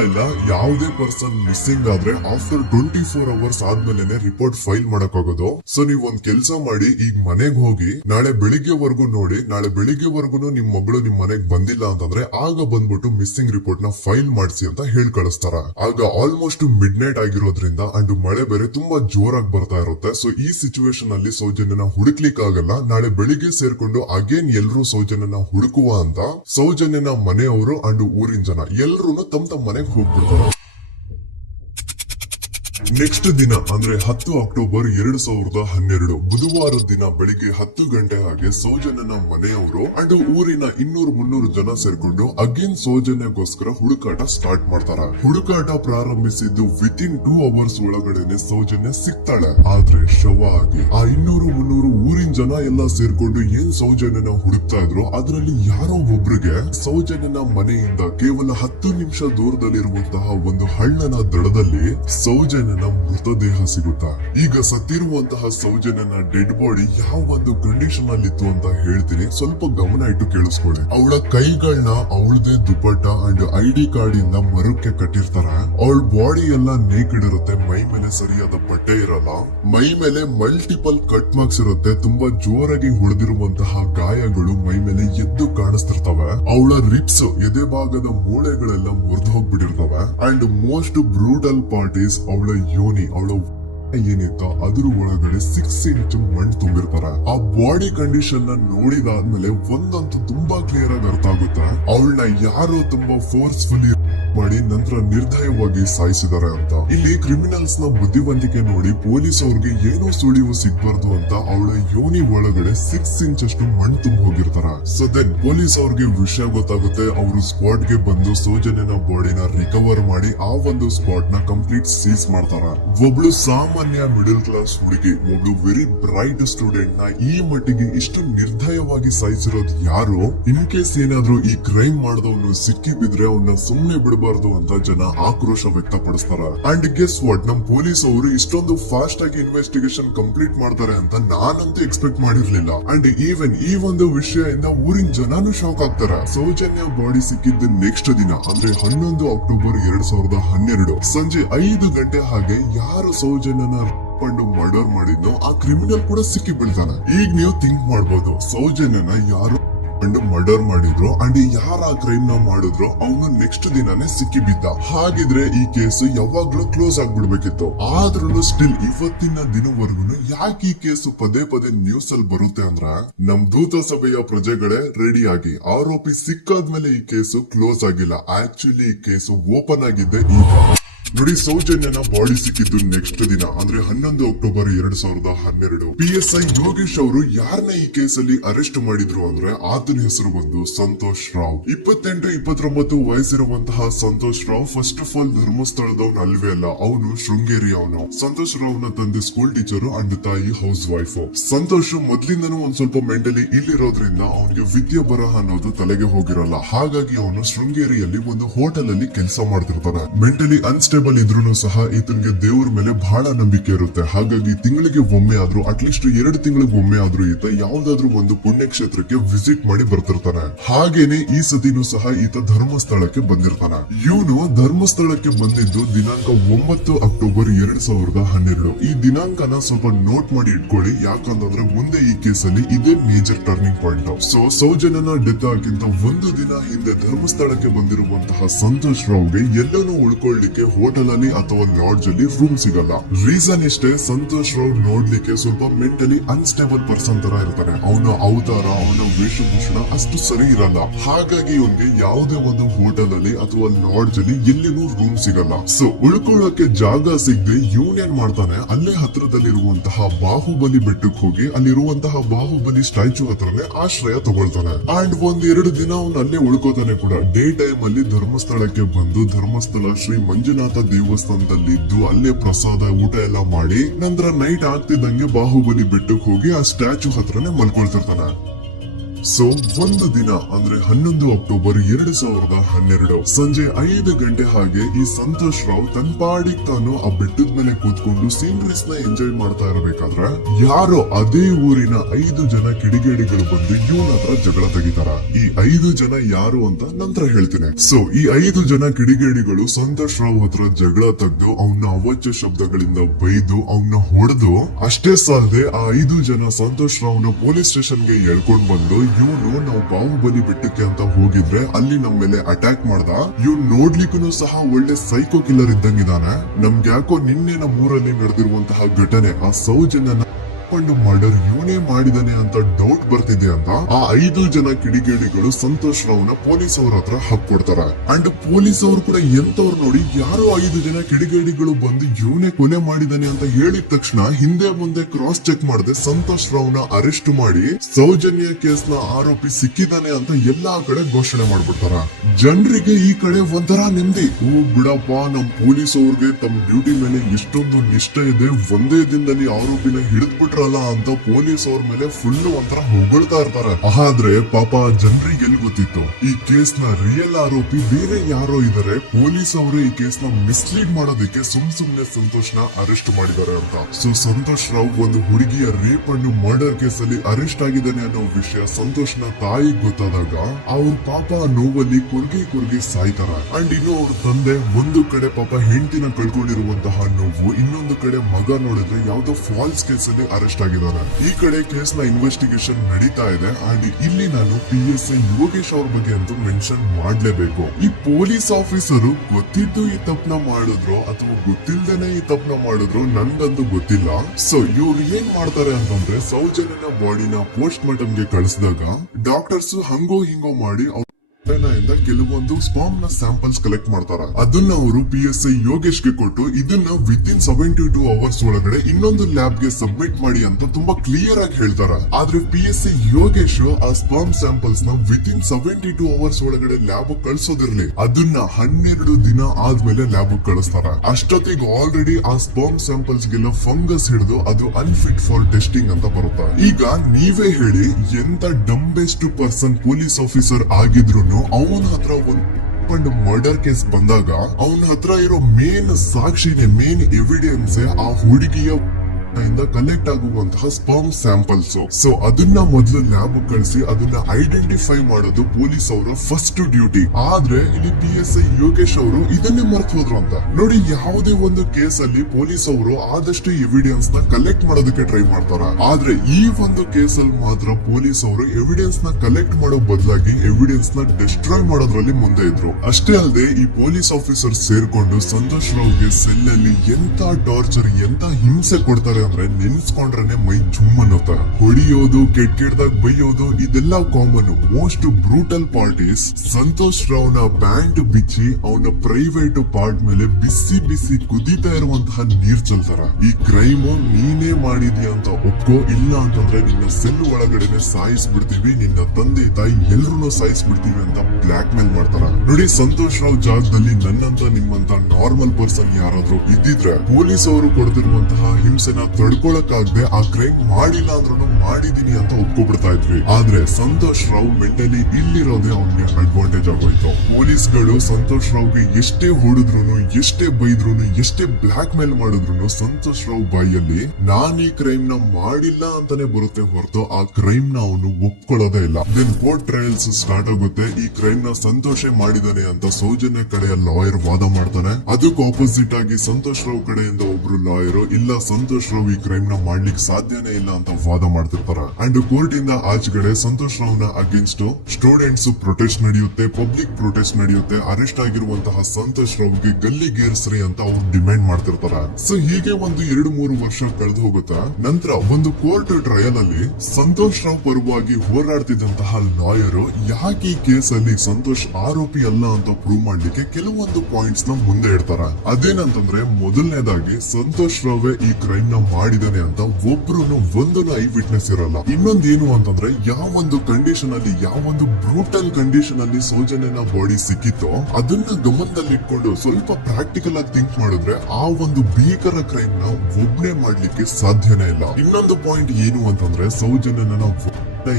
ಯಾವುದೇ ಪರ್ಸನ್ ಮಿಸ್ಸಿಂಗ್ ಆದ್ರೆ ಆಫ್ಟರ್ 24 ಅವರ್ಸ್ ಆದ್ಮೇಲೆ ರಿಪೋರ್ಟ್ ಫೈಲ್ ಮಾಡಕ್ಕಾಗೋದು. ಸೊ ನೀವ್ ಒಂದ್ ಕೆಲ್ಸ ಮಾಡಿ, ಈಗ ಮನೆಗ್ ಹೋಗಿ ನಾಳೆ ಬೆಳಿಗ್ಗೆವರೆಗೂ ನೋಡಿ, ನಾಳೆ ಬೆಳಿಗ್ಗೆವರೆಗೂ ನಿಮ್ ಮಗಳು ನಿಮ್ ಮನೆಗ್ ಬಂದಿಲ್ಲ ಅಂತಂದ್ರೆ ಆಗ ಬಂದ್ಬಿಟ್ಟು ಮಿಸ್ಸಿಂಗ್ ರಿಪೋರ್ಟ್ ನ ಫೈಲ್ ಮಾಡಿಸಿ ಅಂತ ಹೇಳಿ ಕಳಿಸ್ತಾರ. ಆಗ ಆಲ್ಮೋಸ್ಟ್ ಮಿಡ್ ನೈಟ್ ಆಗಿರೋದ್ರಿಂದ ಅಂಡ್ ಮಳೆ ಬೇರೆ ತುಂಬಾ ಜೋರಾಗಿ ಬರ್ತಾ ಇರುತ್ತೆ. ಸೊ ಈ ಸಿಚುವೇಶನ್ ಅಲ್ಲಿ ಸೌಜನ್ಯನ ಹುಡುಕ್ಲಿಕ್ಕೆ ಆಗಲ್ಲ. ನಾಳೆ ಬೆಳಿಗ್ಗೆ ಸೇರ್ಕೊಂಡು ಅಗೇನ್ ಎಲ್ರು ಸೌಜನ್ಯನ ಹುಡುಕುವ ಅಂತ ಸೌಜನ್ಯನ ಮನೆಯವರು ಅಂಡ್ ಊರಿನ ಜನ ಎಲ್ರು ತಮ್ಮ ಮನೆಗೆ ಹೋಗ್ಬಿಡ್ತಾರೆ. ನೆಕ್ಸ್ಟ್ ದಿನ ಅಂದ್ರೆ 10 ಅಕ್ಟೋಬರ್ 2012 ಬುಧವಾರದ ದಿನ ಬೆಳಿಗ್ಗೆ 10 ಗಂಟೆ ಹಾಗೆ ಸೌಜನ್ಯನ ಮನೆಯವರು ಅಂಡ್ ಊರಿನ 200-300 ಜನ ಸೇರ್ಕೊಂಡು ಅಗೇನ್ ಸೌಜನ್ಯಗೋಸ್ಕರ ಹುಡುಕಾಟ ಸ್ಟಾರ್ಟ್ ಮಾಡ್ತಾರ. ಹುಡುಕಾಟ ಪ್ರಾರಂಭಿಸಿದ್ದು ವಿತಿನ್ 2 ಅವರ್ಸ್ ಒಳಗಡೆನೆ ಸೌಜನ್ಯ ಸಿಗ್ತಾಳೆ. ಆದ್ರೆ ಶವ ಆಗಿ ಆ 200-300 ಊರಿನ ಜನ ಎಲ್ಲ ಸೇರ್ಕೊಂಡು ಏನ್ ಸೌಜನ್ಯನ ಹುಡುಕ್ತಾ ಇದ್ರು ಅದ್ರಲ್ಲಿ ಯಾರೋ ಒಬ್ರಿಗೆ ಸೌಜನ್ಯನ ಮನೆಯಿಂದ ಕೇವಲ 10 ನಿಮಿಷ ದೂರದಲ್ಲಿರುವಂತಹ ಒಂದು ಹಳ್ಳನ ದಡದಲ್ಲಿ ಸೌಜನ್ಯನ ಮೃತದೇಹ ಸಿಗುತ್ತಾ. ಈಗ ಸತ್ತಿರುವಂತಹ ಸೌಜನ್ಯನ ಡೆಡ್ ಬಾಡಿ ಯಾವ ಒಂದು ಕಂಡೀಷನ್ ಅಲ್ಲಿ ಇತ್ತು ಅಂತ ಹೇಳ್ತೀನಿ, ಸ್ವಲ್ಪ ಗಮನ ಇಟ್ಟು ಕೇಳಿಸ್ಕೊಳ್ಳಿ. ಅವಳ ಕೈಗಳನ್ನ ಅವಳದೇ ದುಪ್ಪಟ್ಟ ಅಂಡ್ ID ಕಾರ್ಡ್ ಇಂದ ಮರಕ್ಕೆ ಕಟ್ಟಿರ್ತಾರೆ. ಅವಳ ಬಾಡಿ ಎಲ್ಲ ನೇಕೆಡ್ ಇರುತ್ತೆ, ಮೈ ಮೇಲೆ ಸರಿಯಾದ ಬಟ್ಟೆ ಇರಲ್ಲ, ಮೈ ಮೇಲೆ ಮಲ್ಟಿಪಲ್ ಕಟ್ ಮಾರ್ಕ್ಸ್ ಇರುತ್ತೆ, ತುಂಬಾ ಜೋರಾಗಿ ಹೊಡೆದಿರುವಂತಹ ಗಾಯಗಳು ಮೈ ಮೇಲೆ ಎದ್ದು ಕಾಣಿಸ್ತಿರ್ತವೆ. ಅವಳ ರಿಪ್ಸ್ ಎದೆ ಭಾಗದ ಮೂಳೆಗಳೆಲ್ಲ ಮುರಿದು ಹೋಗ್ಬಿಟ್ಟಿರ್ತವೆ and most brutal part is ಅವಳ ಯೋನಿ, ಅವಳ ಏನಿತ್ತ ಅದ್ರ ಒಳಗಡೆ 6 ಇಂಚ್ ಮಣ್ಣು ತುಂಬಿರ್ತಾರೆ. ಆ ಬಾಡಿ ಕಂಡೀಷನ್ ನ ನೋಡಿದಾದ್ಮೇಲೆ ಒಂದಂತೂ ತುಂಬಾ ಕ್ಲಿಯರ್ ಆಗಿ ಅರ್ಥ ಆಗುತ್ತೆ, ಅವಳನ್ನ ಯಾರೋ ತುಂಬಾ ಫೋರ್ಸ್ಫುಲಿ ಮಾಡಿ ನಂತರ ನಿರ್ದಯವಾಗಿ ಸಾಯಿಸಿದ್ದಾರೆ ಅಂತ. ಇಲ್ಲಿ ಕ್ರಿಮಿನಲ್ಸ್ ನ ಬುದ್ಧಿವಂತಿಕೆ ನೋಡಿ ಪೊಲೀಸ್ ಅವ್ರಿಗೆ ಏನೋ ಸುಳಿವು ಸಿಗ್ಬಾರ್ದು ಅಂತ ಅವಳ ಯೋನಿ ಒಳಗಡೆ 6 ಇಂಚ್ ಅಷ್ಟು ಮಣ್ಣು ತುಂಬ ಹೋಗಿರ್ತಾರ. ಸೊ ದೆನ್ ಪೊಲೀಸ್ ಅವ್ರಿಗೆ ವಿಷಯ ಗೊತ್ತಾಗುತ್ತೆ. ಅವರು ಸ್ಪಾಟ್ ಗೆ ಬಂದು ಸೌಜನ್ಯನ ಬಾಡಿನ ರಿಕವರ್ ಮಾಡಿ ಆ ಒಂದು ಸ್ಪಾಟ್ ನ ಕಂಪ್ಲೀಟ್ ಸೀಸ್ ಮಾಡ್ತಾರ. ಒಬ್ಳು ಸಾಮಾನ್ಯ ಮಿಡಲ್ ಕ್ಲಾಸ್ ಹುಡುಗಿ, ಒಬ್ಳು ವೆರಿ ಬ್ರೈಟ್ ಸ್ಟೂಡೆಂಟ್ ನ ಈ ಮಟ್ಟಿಗೆ ಇಷ್ಟು ನಿರ್ದಯವಾಗಿ ಸಾಯಿಸಿರೋದು ಯಾರು? ಇನ್ ಕೇಸ್ ಏನಾದ್ರೂ ಈ ಕ್ರೈಮ್ ಮಾಡಿದವನು ಸಿಕ್ಕಿ ಬಿದ್ರೆ ಅವನ್ನ ಸುಮ್ನೆ ಬಿಡಬಾರ್ದು ಅಂತ ಜನ ಆಕ್ರೋಶ ವ್ಯಕ್ತಪಡಿಸ್ತಾರ. ಅಂಡ್ ಗೆಸ್ ವಾಟ್, ನಮ್ ಪೊಲೀಸ್ ಅವರು ಇಷ್ಟೊಂದು ಫಾಸ್ಟ್ ಆಗಿ ಇನ್ವೆಸ್ಟಿಗೇಷನ್ ಕಂಪ್ಲೀಟ್ ಮಾಡ್ತಾರೆ ಅಂತ ನಾನಂತೂ ಎಕ್ಸ್ಪೆಕ್ಟ್ ಮಾಡಿರ್ಲಿಲ್ಲ. ಅಂಡ್ ಈವನ್ ಈ ಒಂದು ವಿಷಯದಿಂದ ಊರಿನ ಜನನು ಶಾಕ್ ಆಗ್ತಾರ. ಸೌಜನ್ಯ ಬಾಡಿ ಸಿಕ್ಕಿದ್ದ ನೆಕ್ಸ್ಟ್ ದಿನ ಅಂದ್ರೆ 11 ಅಕ್ಟೋಬರ್ 2012 ಸಂಜೆ 5 ಗಂಟೆ ಹಾಗೆ ಯಾರು ಸೌಜನ್ಯನ ಮರ್ಡರ್ ಮಾಡಿದ್ನೋ ಆ ಕ್ರಿಮಿನಲ್ ಕೂಡ ಸಿಕ್ಕಿ ಬೀಳ್ತಾನೆ. ಈಗ ನೀವು ಥಿಂಕ್ ಮಾಡ್ಬೋದು, ಸೌಜನ್ಯನ ಯಾರು ಮರ್ಡರ್ ಮಾಡಿದ್ರು ಅಂಡ್ ಯಾರ ಆ ಕ್ರೈಮ್ ನ ಮಾಡಿದ್ರು ಅವನು ನೆಕ್ಸ್ಟ್ ದಿನಾನೇ ಸಿಕ್ಕಿ ಬಿದ್ದ. ಹಾಗಿದ್ರೆ ಈ ಕೇಸ್ ಯಾವಾಗ್ಲೂ ಕ್ಲೋಸ್ ಆಗ್ಬಿಡ್ಬೇಕಿತ್ತು. ಆದ್ರೂ ಸ್ಟಿಲ್ ಇವತ್ತಿನ ದಿನವರೆಗೂ ಯಾಕೆ ಈ ಕೇಸ್ ಪದೇ ಪದೇ ನ್ಯೂಸ್ ಅಲ್ಲಿ ಬರುತ್ತೆ ಅಂದ್ರೆ, ನಮ್ ದೂತ ಸಭೆಯ ಪ್ರಜೆಗಳೇ ರೆಡಿ ಆಗಿ, ಆರೋಪಿ ಸಿಕ್ಕಾದ್ಮೇಲೆ ಈ ಕೇಸು ಕ್ಲೋಸ್ ಆಗಿಲ್ಲ. ಆಕ್ಚುಲಿ ಈ ಕೇಸು ಓಪನ್ ಆಗಿದ್ದೆ ಈಗ. ನೋಡಿ, ಸೌಜನ್ಯನ ಬಾಡಿ ಸಿಕ್ಕಿದ್ದು ನೆಕ್ಸ್ಟ್ ದಿನ ಅಂದ್ರೆ 11 ಅಕ್ಟೋಬರ್ 2012. PSI ಯೋಗೇಶ್ ಅವರು ಯಾರನ್ನ ಈ ಕೇಸಲ್ಲಿ ಅರೆಸ್ಟ್ ಮಾಡಿದ್ರು ಅಂದ್ರೆ ಆತನ ಹೆಸರು ಬಂದು ಸಂತೋಷ್ ರಾವ್. 28-29 ವಯಸ್ಸಿರುವಂತಹ Santosh Rao first of all ಧರ್ಮಸ್ಥಳದವನು ಅಲ್ವೇ ಅಲ್ಲ, ಅವನು ಶೃಂಗೇರಿ ಅವನು. ಸಂತೋಷ್ ರಾವ್ ನ ತಂದೆ ಸ್ಕೂಲ್ ಟೀಚರ್ ಅಂಡ್ ತಾಯಿ ಹೌಸ್ ವೈಫ್. ಸಂತೋಷ್ ಮೊದ್ಲಿಂದನೂ ಒಂದ್ ಸ್ವಲ್ಪ ಮೆಂಟಲಿ ಇಲ್ಲಿರೋದ್ರಿಂದ ಅವನಿಗೆ ವಿದ್ಯೆ ಬರಹ ಅನ್ನೋದು ತಲೆಗೆ ಹೋಗಿರಲ್ಲ. ಹಾಗಾಗಿ ಅವನು ಶೃಂಗೇರಿಯಲ್ಲಿ ಒಂದು ಹೋಟೆಲ್ ಅಲ್ಲಿ ಕೆಲಸ ಮಾಡ್ತಿರ್ತಾನೆ. ಮೆಂಟಲಿ ಅನ್ಸ್ಟೇಬಲ್ ಇದ್ರೂ ಸಹ ಈತನಿಗೆ ದೇವ್ರ ಮೇಲೆ ಬಹಳ ನಂಬಿಕೆ ಇರುತ್ತೆ. ಹಾಗಾಗಿ ತಿಂಗಳಿಗೆ ಒಮ್ಮೆ ಆದ್ರೂ, ಅಟ್ಲೀಸ್ಟ್ 2 ತಿಂಗಳಿಗೆ ಒಮ್ಮೆ ಆದ್ರೂ ಈತ ಯಾವ್ದಾದ್ರು ಒಂದು ಪುಣ್ಯಕ್ಷೇತ್ರಕ್ಕೆ ವಿಸಿಟ್ ಮಾಡಿ ಬರ್ತಿರ್ತಾನೆ. ಹಾಗೇನೆ ಈ ಸತಿನೂ ಸಹ ಈತ ಧರ್ಮಸ್ಥಳಕ್ಕೆ ಬಂದಿರ್ತಾನೆ. ಇವನು ಧರ್ಮಸ್ಥಳಕ್ಕೆ ಬಂದಿದ್ದು ದಿನಾಂಕ 9 ಅಕ್ಟೋಬರ್ 2012. ಈ ದಿನಾಂಕನ ಸ್ವಲ್ಪ ನೋಟ್ ಮಾಡಿ ಇಟ್ಕೊಳ್ಳಿ, ಯಾಕಂತಂದ್ರೆ ಮುಂದೆ ಈ ಕೇಸಲ್ಲಿ ಇದೇ ಮೇಜರ್ ಟರ್ನಿಂಗ್ ಪಾಯಿಂಟ್. ಸೊ ಸೌಜನ್ಯನ ಡೆತ್ ಆಗಿಂತ ಒಂದು ದಿನ ಹಿಂದೆ ಧರ್ಮಸ್ಥಳಕ್ಕೆ ಬಂದಿರುವಂತಹ ಸಂತೋಷ್ ರಾವ್ಗೆ ಎಲ್ಲನೂ ಉಳ್ಕೊಳ್ಳಿಕ್ಕೆ ಹೋಟೆಲ್ ಅಲ್ಲಿ ಅಥವಾ ಲಾಡ್ಜ್ ಅಲ್ಲಿ ರೂಮ್ ಸಿಗಲ್ಲ. ರೀಸನ್ ಇಷ್ಟೇ, ಸಂತೋಷ್ ರಾವ್ ನೋಡ್ಲಿಕ್ಕೆ ಸ್ವಲ್ಪ ಮೆಂಟಲಿ ಅನ್ಸ್ಟೇಬಲ್ ಪರ್ಸನ್ ತರ ಇರ್ತಾನೆ. ಅವನ ಅವತಾರ, ಅವನ ವೇಷಭೂಷಣ ಅಷ್ಟು ಸರಿ ಇರಲ್ಲ. ಹಾಗಾಗಿ ಇವನ್ಗೆ ಯಾವುದೇ ಒಂದು ಹೋಟೆಲ್ ಅಲ್ಲಿ ಅಥವಾ ಲಾಡ್ಜ್ ಅಲ್ಲಿ ಎಲ್ಲಿನೂ ರೂಮ್ ಸಿಗಲ್ಲ. ಸೊ ಉಳ್ಕೊಳ್ಳೋಕೆ ಜಾಗ ಸಿಗದೆ ಇವನೇನ್ ಮಾಡ್ತಾನೆ, ಅಲ್ಲೇ ಹತ್ರದಲ್ಲಿರುವಂತಹ ಬಾಹುಬಲಿ ಬೆಟ್ಟಕ್ಕೆ ಹೋಗಿ ಅಲ್ಲಿರುವಂತಹ ಬಾಹುಬಲಿ ಸ್ಟ್ಯಾಚು ಹತ್ರನೇ ಆಶ್ರಯ ತಗೊಳ್ತಾನೆ. ಅಂಡ್ 1-2 ದಿನ ಅವನು ಅಲ್ಲೇ ಉಳ್ಕೋತಾನೆ ಕೂಡ. ಡೇ ಟೈಮ್ ಅಲ್ಲಿ ಧರ್ಮಸ್ಥಳಕ್ಕೆ ಬಂದು ಧರ್ಮಸ್ಥಳ ಶ್ರೀ ಮಂಜುನಾಥ ದೇವಸ್ಥಾನದಲ್ಲಿ ಇದ್ದು ಅಲ್ಲೇ ಪ್ರಸಾದ ಊಟ ಎಲ್ಲ ಮಾಡಿ ನಂತರ ನೈಟ್ ಆಗ್ತಿದ್ದಂಗೆ ಬಾಹುಬಲಿ ಬೆಟ್ಟಕ್ಕೆ ಹೋಗಿ ಆ ಸ್ಟ್ಯಾಚು ಹತ್ರನೇ ಮಲ್ಕೊಳ್ತಿರ್ತಾನೆ. ಸೊ ಒಂದು ದಿನ ಅಂದ್ರೆ 11 ಅಕ್ಟೋಬರ್ 2012 ಸಂಜೆ 5 ಗಂಟೆ ಹಾಗೆ ಈ ಸಂತೋಷ್ ರಾವ್ ತನ್ನ ಪಾಡಿಗೆ ತಾನು ಆ ಬೆಟ್ಟದ ಮೇಲೆ ಕೂತ್ಕೊಂಡು ಸೀನರೀಸ್ ನ ಎಂಜಾಯ್ ಮಾಡ್ತಾ ಇರಬೇಕಾದ್ರೆ ಯಾರೋ ಅದೇ ಊರಿನ 5 ಜನ ಕಿಡಿಗೇಡಿಗಳು ಬಂದು ಇವನ ಹತ್ರ ಜಗಳ ತೆಗಿತಾರ. ಈ 5 ಜನ ಯಾರು ಅಂತ ನಂತರ ಹೇಳ್ತೀನಿ. ಸೊ ಈ 5 ಜನ ಕಿಡಿಗೇಡಿಗಳು ಸಂತೋಷ್ ರಾವ್ ಹತ್ರ ಜಗಳ ತೆಗೆದು ಅವನ ಅವಾಚ್ಯ ಶಬ್ದಗಳಿಂದ ಬೈದು ಅವನ್ನ ಹೊಡೆದು, ಅಷ್ಟೇ ಸಾಲದೆ ಆ 5 ಜನ ಸಂತೋಷ್ ರಾವ್ನ ಪೊಲೀಸ್ ಸ್ಟೇಷನ್ಗೆ ಎಳ್ಕೊಂಡ್ ಬಂದು ಇವನು ನಾವು ಬಾಹುಬಲಿ ಬೆಟ್ಟಕ್ಕೆ ಅಂತ ಹೋಗಿದ್ರೆ ಅಲ್ಲಿ ನಮ್ಮ ಮೇಲೆ ಅಟ್ಯಾಕ್ ಮಾಡ್ದ, ಇವ್ನು ನೋಡ್ಲಿಕ್ಕೂ ಸಹ ಒಳ್ಳೆ ಸೈಕೋ ಕಿಲ್ಲರ್ ಇದ್ದಂಗಿದಾನೆ, ನಮ್ಗೆ ಯಾಕೋ ನಿನ್ನೆ ನಮ್ಮೂರಲ್ಲಿ ನಡೆದಿರುವಂತಹ ಘಟನೆ ಆ ಸೌಜನ್ಯನ ಮರ್ಡರ್ ಇವನೇ ಮಾಡಿದಾನೆ ಅಂತ ಡೌಟ್ ಬರ್ತಿದೆ ಅಂತ ಆ 5 ಜನ ಕಿಡಿಗೇಡಿಗಳು ಸಂತೋಷ್ ರಾವ್ನ ಪೊಲೀಸ್ ಅವ್ರ ಹತ್ರ ಹಾಕೊಡ್ತಾರ. ಅಂಡ್ ಪೊಲೀಸ್ ಅವರು ಕೂಡ ಎಂತವ್ರು ನೋಡಿ, ಯಾರೋ 5 ಜನ ಕಿಡಿಗೇಡಿಗಳು ಬಂದು ಇವನೇ ಕೊಲೆ ಮಾಡಿದಾನೆ ಅಂತ ಹೇಳಿದ ತಕ್ಷಣ ಹಿಂದೆ ಮುಂದೆ ಕ್ರಾಸ್ ಚೆಕ್ ಮಾಡದೆ ಸಂತೋಷ್ ರಾವ್ನ ಅರೆಸ್ಟ್ ಮಾಡಿ ಸೌಜನ್ಯ ಕೇಸ್ ನ ಆರೋಪಿ ಸಿಕ್ಕಿದಾನೆ ಅಂತ ಎಲ್ಲಾ ಕಡೆ ಘೋಷಣೆ ಮಾಡ್ಬಿಡ್ತಾರ. ಜನರಿಗೆ ಈ ಕಡೆ ಒಂಥರ ನೆಮ್ಮದಿ, ಓ ಬಿಡಪ್ಪ, ನಮ್ ಪೊಲೀಸ್ ಅವ್ರಿಗೆ ತಮ್ಮ ಡ್ಯೂಟಿ ಮೇಲೆ ಎಷ್ಟೊಂದು ನಿಷ್ಠೆ ಇದೆ, ಒಂದೇ ದಿನದಲ್ಲಿ ಆರೋಪಿನ ಹಿಡಿದ್ಬಿಟ್ರಲ್ಲ ಅಂತ ಪೊಲೀಸ್ ಅವ್ರ ಮೇಲೆ ಫುಲ್ ಒಂಥರ ಹೊಗಳ್ತಾ ಇರ್ತಾರೆ. ಆದ್ರೆ ಪಾಪ ಜನರಿಗೆ ಎಲ್ಲಿ ಗೊತ್ತಿತ್ತು ಈ ಕೇಸ್ ನ ರಿಯಲ್ ಆರೋಪಿ ಬೇರೆ ಯಾರೋ ಇದಾರೆ, ಪೊಲೀಸ್ ಅವರು ಈ ಕೇಸ್ ನ ಮಿಸ್ಲೀಡ್ ಮಾಡೋದಕ್ಕೆ ಸುಮ್ನೆ ಸಂತೋಷ್ ನ ಅರೆಸ್ಟ್ ಮಾಡಿದ್ದಾರೆ ಅಂತ. ಸೊ ಸಂತೋಷ್ ರಾವ್ ಒಂದು ಹುಡುಗಿಯ ರೇಪ್ ಅಂಡ್ ಮರ್ಡರ್ ಕೇಸ್ ಅಲ್ಲಿ ಅರೆಸ್ಟ್ ಆಗಿದ್ದಾನೆ ಅನ್ನೋ ವಿಷಯ ಸಂತೋಷ್ ನ ತಾಯಿಗೆ ಗೊತ್ತಾದಾಗ ಅವ್ರ ಪಾಪ ನೋವಲ್ಲಿ ಕೊರ್ಗಿ ಸಾಯ್ತಾರ. ಅಂಡ್ ಇನ್ನು ಅವ್ರ ತಂದೆ ಒಂದು ಕಡೆ ಪಾಪ ಹೆಂಡತಿನ ಕಳ್ಕೊಂಡಿರುವಂತಹ ನೋವು, ಇನ್ನೊಂದು ಕಡೆ ಮಗ ನೋಡಿದ್ರೆ ಯಾವ್ದೋ ಫಾಲ್ಸ್ ಕೇಸ್ ಅಲ್ಲಿ ಅರೆಸ್ಟ್ ಆಗಿದ್ದಾರೆ. ಈ ಕಡೆ ಕೇಸ್ ನ ಇನ್ವೆಸ್ಟಿಗೇಷನ್ ನಡೀತಾ ಇದೆ. ಅಂಡ್ ಇಲ್ಲಿ ನಾನು PSI ಯೋಗೇಶ್ ಅವ್ರ ಬಗ್ಗೆ ಅಂತೂ ಮೆನ್ಷನ್ ಮಾಡ್ಲೇಬೇಕು. ಈ ಪೊಲೀಸ್ ಆಫೀಸರು ಗೊತ್ತಿದ್ದು ಈ ತಪ್ಪನ ಮಾಡಿದ್ರು ಅಥವಾ ಗೊತ್ತಿಲ್ದೇನೆ ಈ ತಪ್ಪನ ಮಾಡಿದ್ರು ನನ್ಗಂತೂ ಗೊತ್ತಿಲ್ಲ. ಸೊ ಇವ್ರು ಏನ್ ಮಾಡ್ತಾರೆ ಅಂತಂದ್ರೆ, ಸೌಜನ್ಯನ ಬಾಡಿನ ಪೋಸ್ಟ್ ಮಾರ್ಟಮ್ ಗೆ ಕಳಿಸಿದಾಗ ಡಾಕ್ಟರ್ಸ್ ಹಂಗೋ ಹಿಂಗೋ ಮಾಡಿ ಇಂದ ಕೆಲವೊಂದು ಸ್ಪಾಮ್ ನ ಸ್ಯಾಂಪಲ್ಸ್ ಕಲೆಕ್ಟ್ ಮಾಡ್ತಾರ. ಅದನ್ನ ಅವರು PSI ಯೋಗೇಶ್ ಗೆ ಕೊಟ್ಟು ಇದನ್ನ ವಿತಿನ್ 72 ಅವರ್ಸ್ ಒಳಗಡೆ ಇನ್ನೊಂದು ಲ್ಯಾಬ್ ಗೆ ಸಬ್ಮಿಟ್ ಮಾಡಿ ಅಂತ ತುಂಬಾ ಕ್ಲಿಯರ್ ಆಗಿ ಹೇಳ್ತಾರ. ಆದ್ರೆ PSI ಯೋಗೇಶ್ ಆ ಸ್ಪಾಮ್ ಸ್ಯಾಂಪಲ್ಸ್ ನ ವಿತಿನ್ 72 ಅವರ್ಸ್ ಒಳಗಡೆ ಲ್ಯಾಬ್ ಕಳ್ಸೋದಿರ್ಲಿ, ಅದನ್ನ 12 ದಿನ ಆದ್ಮೇಲೆ ಲ್ಯಾಬ್ ಕಳಿಸ್ತಾರ. ಅಷ್ಟೊತ್ತಿಗೆ ಆಲ್ರೆಡಿ ಆ ಸ್ಪಾಮ್ ಸ್ಯಾಂಪಲ್ಸ್ ಗೆಲ್ಲ ಫಂಗಸ್ ಹಿಡಿದು ಅದು ಅನ್ಫಿಟ್ ಫಾರ್ ಟೆಸ್ಟಿಂಗ್ ಅಂತ ಬರುತ್ತೆ. ಈಗ ನೀವೇ ಹೇಳಿ, ಎಂತ ಡಂಬೆಸ್ಟ್ ಪರ್ಸನ್ ಪೊಲೀಸ್ ಆಫೀಸರ್ ಆಗಿದ್ರು ಅವನ ಹತ್ರ ಒಂದು ಮರ್ಡರ್ ಕೇಸ್ ಬಂದಾಗ ಅವನ ಹತ್ರ ಇರೋ ಮೇನ್ ಸಾಕ್ಷಿನೇ, ಮೇನ್ ಎವಿಡೆನ್ಸ್ ಆ ಹುಡುಗಿಯ ಕಲೆಕ್ಟ್ ಆಗುವಂತಹ ಸ್ಪರ್ಮ್ ಸ್ಯಾಂಪಲ್ಸ್. ಸೊ ಅದನ್ನ ಮೊದಲು ಲ್ಯಾಬ್ ಕಳಿಸಿ ಅದನ್ನ ಐಡೆಂಟಿಫೈ ಮಾಡೋದು ಪೊಲೀಸ್ ಅವರ ಫಸ್ಟ್ ಡ್ಯೂಟಿ. ಆದ್ರೆ ಇಲ್ಲಿ PSI ಯೋಗೇಶ್ ಅವರು ಇದನ್ನೇ ಮರ್ತು ಹೋದ್ರು ಅಂತ ನೋಡಿ. ಯಾವುದೇ ಒಂದು ಕೇಸ್ ಅಲ್ಲಿ ಪೊಲೀಸ್ ಅವರು ಆದಷ್ಟು ಎವಿಡೆನ್ಸ್ ನ ಕಲೆಕ್ಟ್ ಮಾಡೋದಕ್ಕೆ ಟ್ರೈ ಮಾಡ್ತಾರ. ಆದ್ರೆ ಈ ಒಂದು ಕೇಸ್ ಅಲ್ಲಿ ಮಾತ್ರ ಪೊಲೀಸ್ ಅವರು ಎವಿಡೆನ್ಸ್ ನ ಕಲೆಕ್ಟ್ ಮಾಡೋ ಬದಲಾಗಿ ಎವಿಡೆನ್ಸ್ ನ ಡಿಸ್ಟ್ರಾಯ್ ಮಾಡೋದ್ರಲ್ಲಿ ಮುಂದೆ ಇದ್ರು. ಅಷ್ಟೇ ಅಲ್ಲದೆ ಈ ಪೊಲೀಸ್ ಆಫೀಸರ್ ಸೇರ್ಕೊಂಡು ಸಂತೋಷ್ ರಾವ್ಗೆ ಸೆಲ್ ಅಲ್ಲಿ ಎಂತ ಟಾರ್ಚರ್, ಎಂತ ಹಿಂಸೆ ಕೊಡ್ತಾರೆ ಅಂದ್ರೆ ನೆನ್ಸ್ಕೊಂಡ್ರೆ ಮೈ ಜುಮ್ ಅನ್ನೋತ. ಹೊಡಿಯೋದು, ಕೆಟ್ಟದಾಗ ಬೈಯೋದು ಇದೆಲ್ಲ common. Most brutal part is Santosh ರಾವ್ನ ಪ್ಯಾಂಟ್ ಬಿಚ್ಚಿ ಅವನ ಪ್ರೈವೇಟ್ ಪಾರ್ಟ್ ಮೇಲೆ ಬಿಸಿ ಬಿಸಿ ಕುದೀತಾ ಇರುವಂತಹ ನೀರ್ ಚೆಲ್ತಾರ. ಈ ಕ್ರೈಮ್ ನೀನೇ ಮಾಡಿದ್ಯಾ ಅಂತ ಒಪ್ಕೋ, ಇಲ್ಲ ಅಂತಂದ್ರೆ ನಿನ್ನ ಸೆಲ್ ಒಳಗಡೆನೆ ಸಾಯಿಸ್ಬಿಡ್ತೀವಿ, ನಿನ್ನ ತಂದೆ ತಾಯಿ ಎಲ್ರು ಸಾಯಿಸ್ಬಿಡ್ತೀವಿ ಅಂತ ಬ್ಲಾಕ್ ಮೇಲ್ ಮಾಡ್ತಾರ. ನೋಡಿ, ಸಂತೋಷ್ ರಾವ್ ಜಾಗದಲ್ಲಿ ನನ್ನಂತ ನಿಮ್ಮಂತ ನಾರ್ಮಲ್ ಪರ್ಸನ್ ಯಾರಾದ್ರೂ ಇದ್ದಿದ್ರೆ ಪೊಲೀಸ್ ಅವರು ಕೊಡ್ತಿರುವಂತಹ ಹಿಂಸೆನ ತಡ್ಕೊಳಕ್ಕಾಗದೆ ಆ ಕ್ರೈಮ್ ಮಾಡಿಲ್ಲ ಅಂದ್ರೂ ಮಾಡಿದೀನಿ ಅಂತ ಒಪ್ಕೊಬಿಡ್ತಾ ಇದ್ವಿ. ಆದ್ರೆ ಸಂತೋಷ್ ರಾವ್ ಮೆಂಟಲಿ ಇಲ್ಲಿರೋದೇ ಅವ್ನಿಗೆ ಅಡ್ವಾಂಟೇಜ್ ಆಗೋಯ್ತು. ಪೊಲೀಸ್ಗಳು ಸಂತೋಷ್ ರಾವ್ಗೆ ಎಷ್ಟೇ ಹೊಡೆದ್ರು, ಎಷ್ಟೇ ಬೈದ್ರು, ಎಷ್ಟೇ ಬ್ಲಾಕ್ ಮೇಲ್ ಮಾಡಿದ್ರು ಸಂತೋಷ್ ರಾವ್ ಬಾಯಲ್ಲಿ ನಾನ್ ಈ ಕ್ರೈಮ್ ನ ಮಾಡಿಲ್ಲ ಅಂತಾನೆ ಬರುತ್ತೆ ಹೊರತು ಆ ಕ್ರೈಮ್ ನ ಅವನು ಒಪ್ಕೊಳ್ಳೋದೇ ಇಲ್ಲ. ದೆನ್ ಕೋರ್ಟ್ ಟ್ರಯಲ್ಸ್ ಸ್ಟಾರ್ಟ್ ಆಗುತ್ತೆ. ಈ ಕ್ರೈಮ್ ನ ಸಂತೋಷೇ ಮಾಡಿದಾನೆ ಅಂತ ಸೌಜನ್ಯ ಕಡೆಯ ಲಾಯರ್ ವಾದ ಮಾಡ್ತಾನೆ. ಅದಕ್ಕೆ ಆಪೋಸಿಟ್ ಆಗಿ ಸಂತೋಷ್ ರಾವ್ ಕಡೆಯಿಂದ ಒಬ್ರು ಲಾಯರ್ ಇಲ್ಲ, ಸಂತೋಷ್ ರಾವ್ ಈ ಕ್ರೈಮ್ ನ ಮಾಡ್ಲಿಕ್ಕೆ ಸಾಧ್ಯನೇ ಇಲ್ಲ ಅಂತ ವಾದ ಮಾಡ್ತಿರ್ತಾರ. ಅಂಡ್ ಕೋರ್ಟ್ ಇಂದ ಆಚೆಗಡೆ ಸಂತೋಷ್ ರಾವ್ ನ ಅಗೇನ್ಸ್ಟ್ ಸ್ಟೂಡೆಂಟ್ಸ್ ಪ್ರೊಟೆಸ್ಟ್ ನಡೆಯುತ್ತೆ, ಪಬ್ಲಿಕ್ ಪ್ರೊಟೆಸ್ಟ್ ನಡೆಯುತ್ತೆ. ಅರೆಸ್ಟ್ ಆಗಿರುವಂತಹ ಸಂತೋಷ್ ರಾವ್ಗೆ ಗಲ್ಲಿಗೇರಿಸ್ರಿ ಅಂತ ಅವ್ರು ಡಿಮ್ಯಾಂಡ್ ಮಾಡ್ತಿರ್ತಾರ. ಸೊ ಹೀಗೆ ಒಂದು 2-3 ವರ್ಷ ಕಳೆದು ಹೋಗುತ್ತಾ ನಂತರ ಒಂದು ಕೋರ್ಟ್ ಟ್ರಯಲ್ ಅಲ್ಲಿ ಸಂತೋಷ್ ರಾವ್ ಪರವಾಗಿ ಹೋರಾಡ್ತಿದ್ದಂತಹ ಲಾಯರ್ ಯಾಕೆ ಈ ಕೇಸ್ ಅಲ್ಲಿ ಸಂತೋಷ್ ಆರೋಪಿ ಅಲ್ಲ ಅಂತ ಪ್ರೂವ್ ಮಾಡ್ಲಿಕ್ಕೆ ಕೆಲವೊಂದು ಪಾಯಿಂಟ್ಸ್ ನ ಮುಂದೆ ಇಡ್ತಾರ. ಅದೇನಂತಂದ್ರೆ ಮೊದಲನೇದಾಗಿ ಸಂತೋಷ್ ರಾವ್ ಈ ಕ್ರೈಮ್ ನ ಮಾಡಿದಾನೆ ಅಂತ ಒಬ್ರು ಒಂದೊಂದು ಐ ವಿಟ್ನೆಸ್ ಇರಲ್ಲ. ಇನ್ನೊಂದೇನು ಅಂತಂದ್ರೆ ಯಾವೊಂದು ಕಂಡೀಷನ್ ಅಲ್ಲಿ, ಯಾವೊಂದು ಬ್ರೂಟಲ್ ಕಂಡೀಷನ್ ಅಲ್ಲಿ ಸೌಜನ್ಯನ ಬಾಡಿ ಸಿಕ್ಕಿತ್ತೋ ಅದನ್ನ ಗಮನದಲ್ಲಿಟ್ಕೊಂಡು ಸ್ವಲ್ಪ ಪ್ರಾಕ್ಟಿಕಲ್ ಆಗಿ ಥಿಂಕ್ ಮಾಡಿದ್ರೆ ಆ ಒಂದು ಭೀಕರ ಕ್ರೈಮ್ ನ ಒಬ್ನೇ ಮಾಡ್ಲಿಕ್ಕೆ ಸಾಧ್ಯನೇ ಇಲ್ಲ. ಇನ್ನೊಂದು ಪಾಯಿಂಟ್ ಏನು ಅಂತಂದ್ರೆ ಸೌಜನ್ಯನ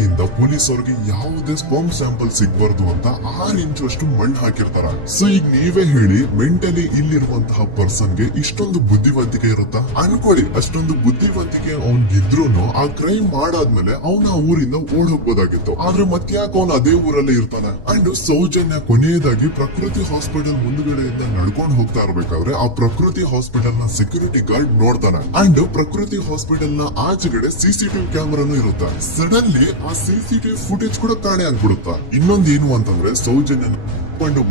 ಇಂದ ಪೊಲೀಸ್ ಅವ್ರಿಗೆ ಯಾವುದೇ ಸ್ಪರ್ಮ್ ಸ್ಯಾಂಪಲ್ ಸಿಗ್ಬಾರ್ದು ಅಂತ 6 ಇಂಚು ಅಷ್ಟು ಮಣ್ಣು ಹಾಕಿರ್ತಾರ. ಸೊ ಈಗ ನೀವೇ ಹೇಳಿ, ಮೆಂಟಲಿ ಇಲ್ಲಿರುವಂತಹ ಪರ್ಸನ್ ಗೆ ಇಷ್ಟೊಂದು ಬುದ್ಧಿವಂತಿಕೆ ಇರುತ್ತಾ ಅನ್ಕೊಳ್ಳಿ. ಅಷ್ಟೊಂದು ಬುದ್ಧಿವಂತಿಕೆ ಅವ್ನಿಗಿದ್ರೂನು ಆ ಕ್ರೈಮ್ ಮಾಡಾದ್ಮೇಲೆ ಅವನ ಊರಿಂದ ಓಡ್ ಹೋಗ್ಬೋದಾಗಿತ್ತು. ಆದ್ರೆ ಮತ್ತ್ಯಾಕೆ ಅವನು ಅದೇ ಊರಲ್ಲೇ ಇರ್ತಾನೆ. ಅಂಡ್ ಸೌಜನ್ಯ ಕೊನೆಯದಾಗಿ ಪ್ರಕೃತಿ ಹಾಸ್ಪಿಟಲ್ ಮುಂದ್ಗಡೆಯಿಂದ ನಡ್ಕೊಂಡು ಹೋಗ್ತಾ ಇರ್ಬೇಕಾದ್ರೆ ಆ ಪ್ರಕೃತಿ ಹಾಸ್ಪಿಟಲ್ ನ ಸೆಕ್ಯೂರಿಟಿ ಗಾರ್ಡ್ ನೋಡ್ತಾನೆ. ಅಂಡ್ ಪ್ರಕೃತಿ ಹಾಸ್ಪಿಟಲ್ ನ ಆಚೆಗಡೆ CCTV ಕ್ಯಾಮರಾನು ಇರುತ್ತೆ. ಸಡನ್ಲಿ ಆ CCTV ಫುಟೇಜ್ ಕೂಡ ಕಾಣೆ ಆಗ್ಬಿಡುತ್ತಾ. ಇನ್ನೊಂದೇನು ಅಂತಂದ್ರೆ ಸೌಜನ್ಯ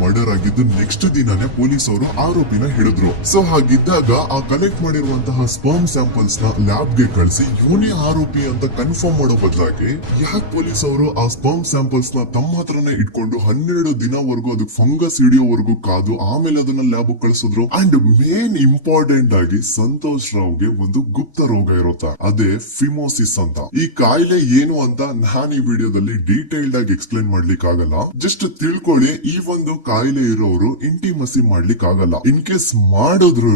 ಮರ್ಡರ್ ಆಗಿದ್ದು ನೆಕ್ಸ್ಟ್ ದಿನನೇ ಪೊಲೀಸ್ ಅವರು ಆರೋಪಿನ ಹಿಡಿದ್ರು. ಸೊ ಹಾಗಿದ್ದಾಗ ಆ ಕಲೆಕ್ಟ್ ಮಾಡಿರುವಂತಹ ಸ್ಪರ್ಮ್ ಸ್ಯಾಂಪಲ್ಸ್ ನ ಲ್ಯಾಬ್ ಗೆ ಕಳಿಸಿ ಇವನೇ ಆರೋಪಿ ಅಂತ ಕನ್ಫರ್ಮ್ ಮಾಡೋ ಬದಲಾಗಿ ಯಾಕೆ ಪೊಲೀಸ್ ಅವರು ಆ ಸ್ಪರ್ಮ್ ಸ್ಯಾಂಪಲ್ಸ್ ನ ತಮ್ಮ ಹತ್ರನೇ ಇಟ್ಕೊಂಡು 12 ದಿನವರೆಗೂ ಅದಕ್ಕೆ ಫಂಗಸ್ ಹಿಡಿಯೋವರೆಗೂ ಕಾದು ಆಮೇಲೆ ಅದನ್ನ ಲ್ಯಾಬ್ ಕಳಿಸಿದ್ರು. ಅಂಡ್ ಮೇನ್ ಇಂಪಾರ್ಟೆಂಟ್ ಆಗಿ ಸಂತೋಷ್ ರಾವ್ಗೆ ಒಂದು ಗುಪ್ತ ರೋಗ ಇರುತ್ತೆ, ಅದೇ ಫಿಮೋಸಿಸ್ ಅಂತ. ಈ ಕಾಯಿಲೆ ಏನು ಅಂತ ನಾನು ಈ ವಿಡಿಯೋದಲ್ಲಿ ಡೀಟೇಲ್ಡ್ ಆಗಿ ಎಕ್ಸ್ಪ್ಲೇನ್ ಮಾಡ್ಲಿಕ್ಕೆ ಆಗಲ್ಲ. ಜಸ್ಟ್ ತಿಳ್ಕೊಳ್ಳಿ, ಈ ಒಂದು ಕಾಯಿಲೆ ಇರೋರು ಇಂಟಿಮಸಿ ಮಾಡ್ಲಿಕ್ಕೆ ಆಗಲ್ಲ. ಇನ್ ಕೇಸ್ ಮಾಡಿದ್ರು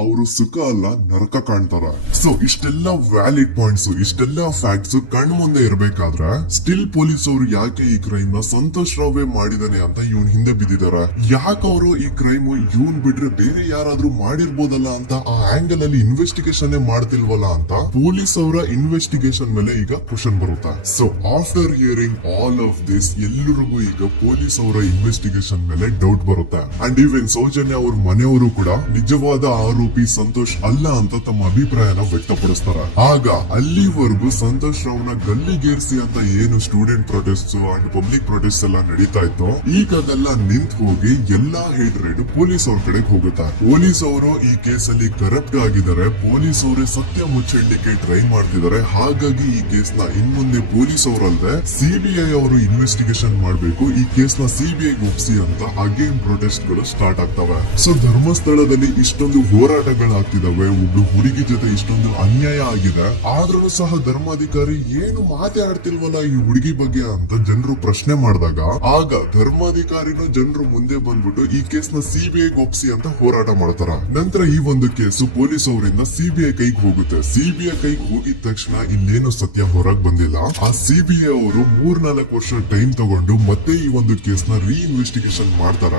ಅವರು ಸುಖ ಅಲ್ಲ ನರಕ ಕಾಣ್ತಾರ. ಸೊ ಇಷ್ಟೆಲ್ಲ ವ್ಯಾಲಿಡ್ ಪಾಯಿಂಟ್ಸ್, ಇಷ್ಟೆಲ್ಲ ಫ್ಯಾಕ್ಟ್ಸ್ ಕಣ್ ಮುಂದೆ ಇರ್ಬೇಕಾದ್ರೆ ಸ್ಟಿಲ್ ಪೊಲೀಸ್ ಅವರು ಯಾಕೆ ಈ ಕ್ರೈಮ್ ನ ಸಂತೋಷ್ ರಾವೇ ಮಾಡಿದಾನೆ ಅಂತ ಇವನ್ ಹಿಂದೆ ಬಿದ್ದಿದಾರ. ಯಾಕೆ ಅವರು ಈ ಕ್ರೈಮ್ ಇವನ್ ಬಿಟ್ರೆ ಬೇರೆ ಯಾರಾದ್ರೂ ಮಾಡಿರ್ಬೋದಲ್ಲ ಅಂತ ಆ ಆಂಗಲ್ ಅಲ್ಲಿ ಇನ್ವೆಸ್ಟಿಗೇಷನ್ ಮಾಡ್ತಿಲ್ವಲ್ಲ ಅಂತ ಪೊಲೀಸ್ ಅವರ ಇನ್ವೆಸ್ಟಿಗೇಷನ್ ಮೇಲೆ ಈಗ ಕ್ವಶನ್ ಬರುತ್ತೆ. So after hearing all of this ಎಲ್ಲರಿಗೂ ಈಗ ಪೊಲೀಸ್ ಅವರ ಇನ್ವೆಸ್ಟಿಗೇಷನ್ ಮೇಲೆ ಡೌಟ್ ಬರುತ್ತೆ. ಅಂಡ್ ಈವನ್ ಸೌಜನ್ಯ ಅವ್ರ ಮನೆಯವರು ಕೂಡ ನಿಜವಾದ ಆರೋಪಿ ಸಂತೋಷ್ ಅಲ್ಲ ಅಂತ ತಮ್ಮ ಅಭಿಪ್ರಾಯನ ವ್ಯಕ್ತಪಡಿಸ್ತಾರ. ಆಗ ಅಲ್ಲಿವರೆಗೂ ಸಂತೋಷ್ ರಾವ್ನ ಗಲ್ಲಿಗೇರಿಸಿ ಅಂತ ಏನು student protest and public protest ಎಲ್ಲ ನಡೀತಾ ಇತ್ತು, ಈಗ ಅದೆಲ್ಲ ನಿಂತ್ ಹೋಗಿ ಎಲ್ಲಾ ಹೆಡ್ ರೇಡ್ ಪೊಲೀಸ್ ಅವ್ರ ಕಡೆಗೆ ಹೋಗುತ್ತಾ. ಪೊಲೀಸ್ ಅವರು ಈ ಕೇಸ್ ಅಲ್ಲಿ ಕರಪ್ಟ್ ಆಗಿದ್ದಾರೆ, ಪೊಲೀಸ್ ಅವರೇ ಸತ್ಯ ಮುಚ್ಚಿಡ್ಲಿಕ್ಕೆ ಟ್ರೈ ಮಾಡ್ತಿದ್ದಾರೆ. ಹಾಗಾಗಿ ಈ ಕೇಸ್ ನ ಇನ್ಮುಂದೆ ಪೊಲೀಸ್ ಅವರಲ್ದೆ ಸಿಬಿಐ ಅವರು ಇನ್ವೆಸ್ಟಿಗೇಷನ್ ಮಾಡ್ಬೇಕು, ಈ ಕೇಸ್ ನ ಸಿಬಿಐ ಒಪ್ಸಿ ಅಂತ ಅಗೇನ್ ಪ್ರೊಟೆಸ್ಟ್ ಗಳು ಸ್ಟಾರ್ಟ್ ಆಗ್ತವೆ. ಸೊ ಧರ್ಮಸ್ಥಳದಲ್ಲಿ ಇಷ್ಟೊಂದು ಹೋರಾಟಗಳಾಗ್ತಿದಾವೆ, ಒಬ್ಳು ಹುಡುಗಿ ಜೊತೆ ಇಷ್ಟೊಂದು ಅನ್ಯಾಯ ಆಗಿದೆ, ಆದ್ರೂ ಸಹ ಧರ್ಮಾಧಿಕಾರಿ ಏನು ಮಾತಾಡ್ತಿಲ್ವಲ್ಲ ಈ ಹುಡುಗಿ ಬಗ್ಗೆ ಅಂತ ಜನರು ಪ್ರಶ್ನೆ ಮಾಡಿದಾಗ ಆಗ ಧರ್ಮಾಧಿಕಾರಿನ ಜನರು ಮುಂದೆ ಬಂದ್ಬಿಟ್ಟು ಈ ಕೇಸ್ ನ ಸಿಬಿಐ ಒಪ್ಸಿ ಅಂತ ಹೋರಾಟ ಮಾಡ್ತಾರ. ನಂತರ ಈ ಒಂದು ಕೇಸು ಪೊಲೀಸ್ ಅವರಿಂದ ಸಿಬಿಐ ಕೈಗೆ ಹೋಗುತ್ತೆ. ಸಿಬಿಐ ಕೈಗೆ ಹೋಗಿದ ತಕ್ಷಣ ಇಲ್ಲೇನು ಸತ್ಯ ಹೊರಗ್ ಬಂದಿಲ್ಲ. ಆ ಸಿಬಿಐ ಅವರು 3-4 ವರ್ಷ ಟೈಮ್ ತಗೊಂಡು ಮತ್ತೆ ಈ ಒಂದು ಕೇಸ್ ನ ಇನ್ವೆಸ್ಟಿಗೇಷನ್ ಮಾಡ್ತಾರ.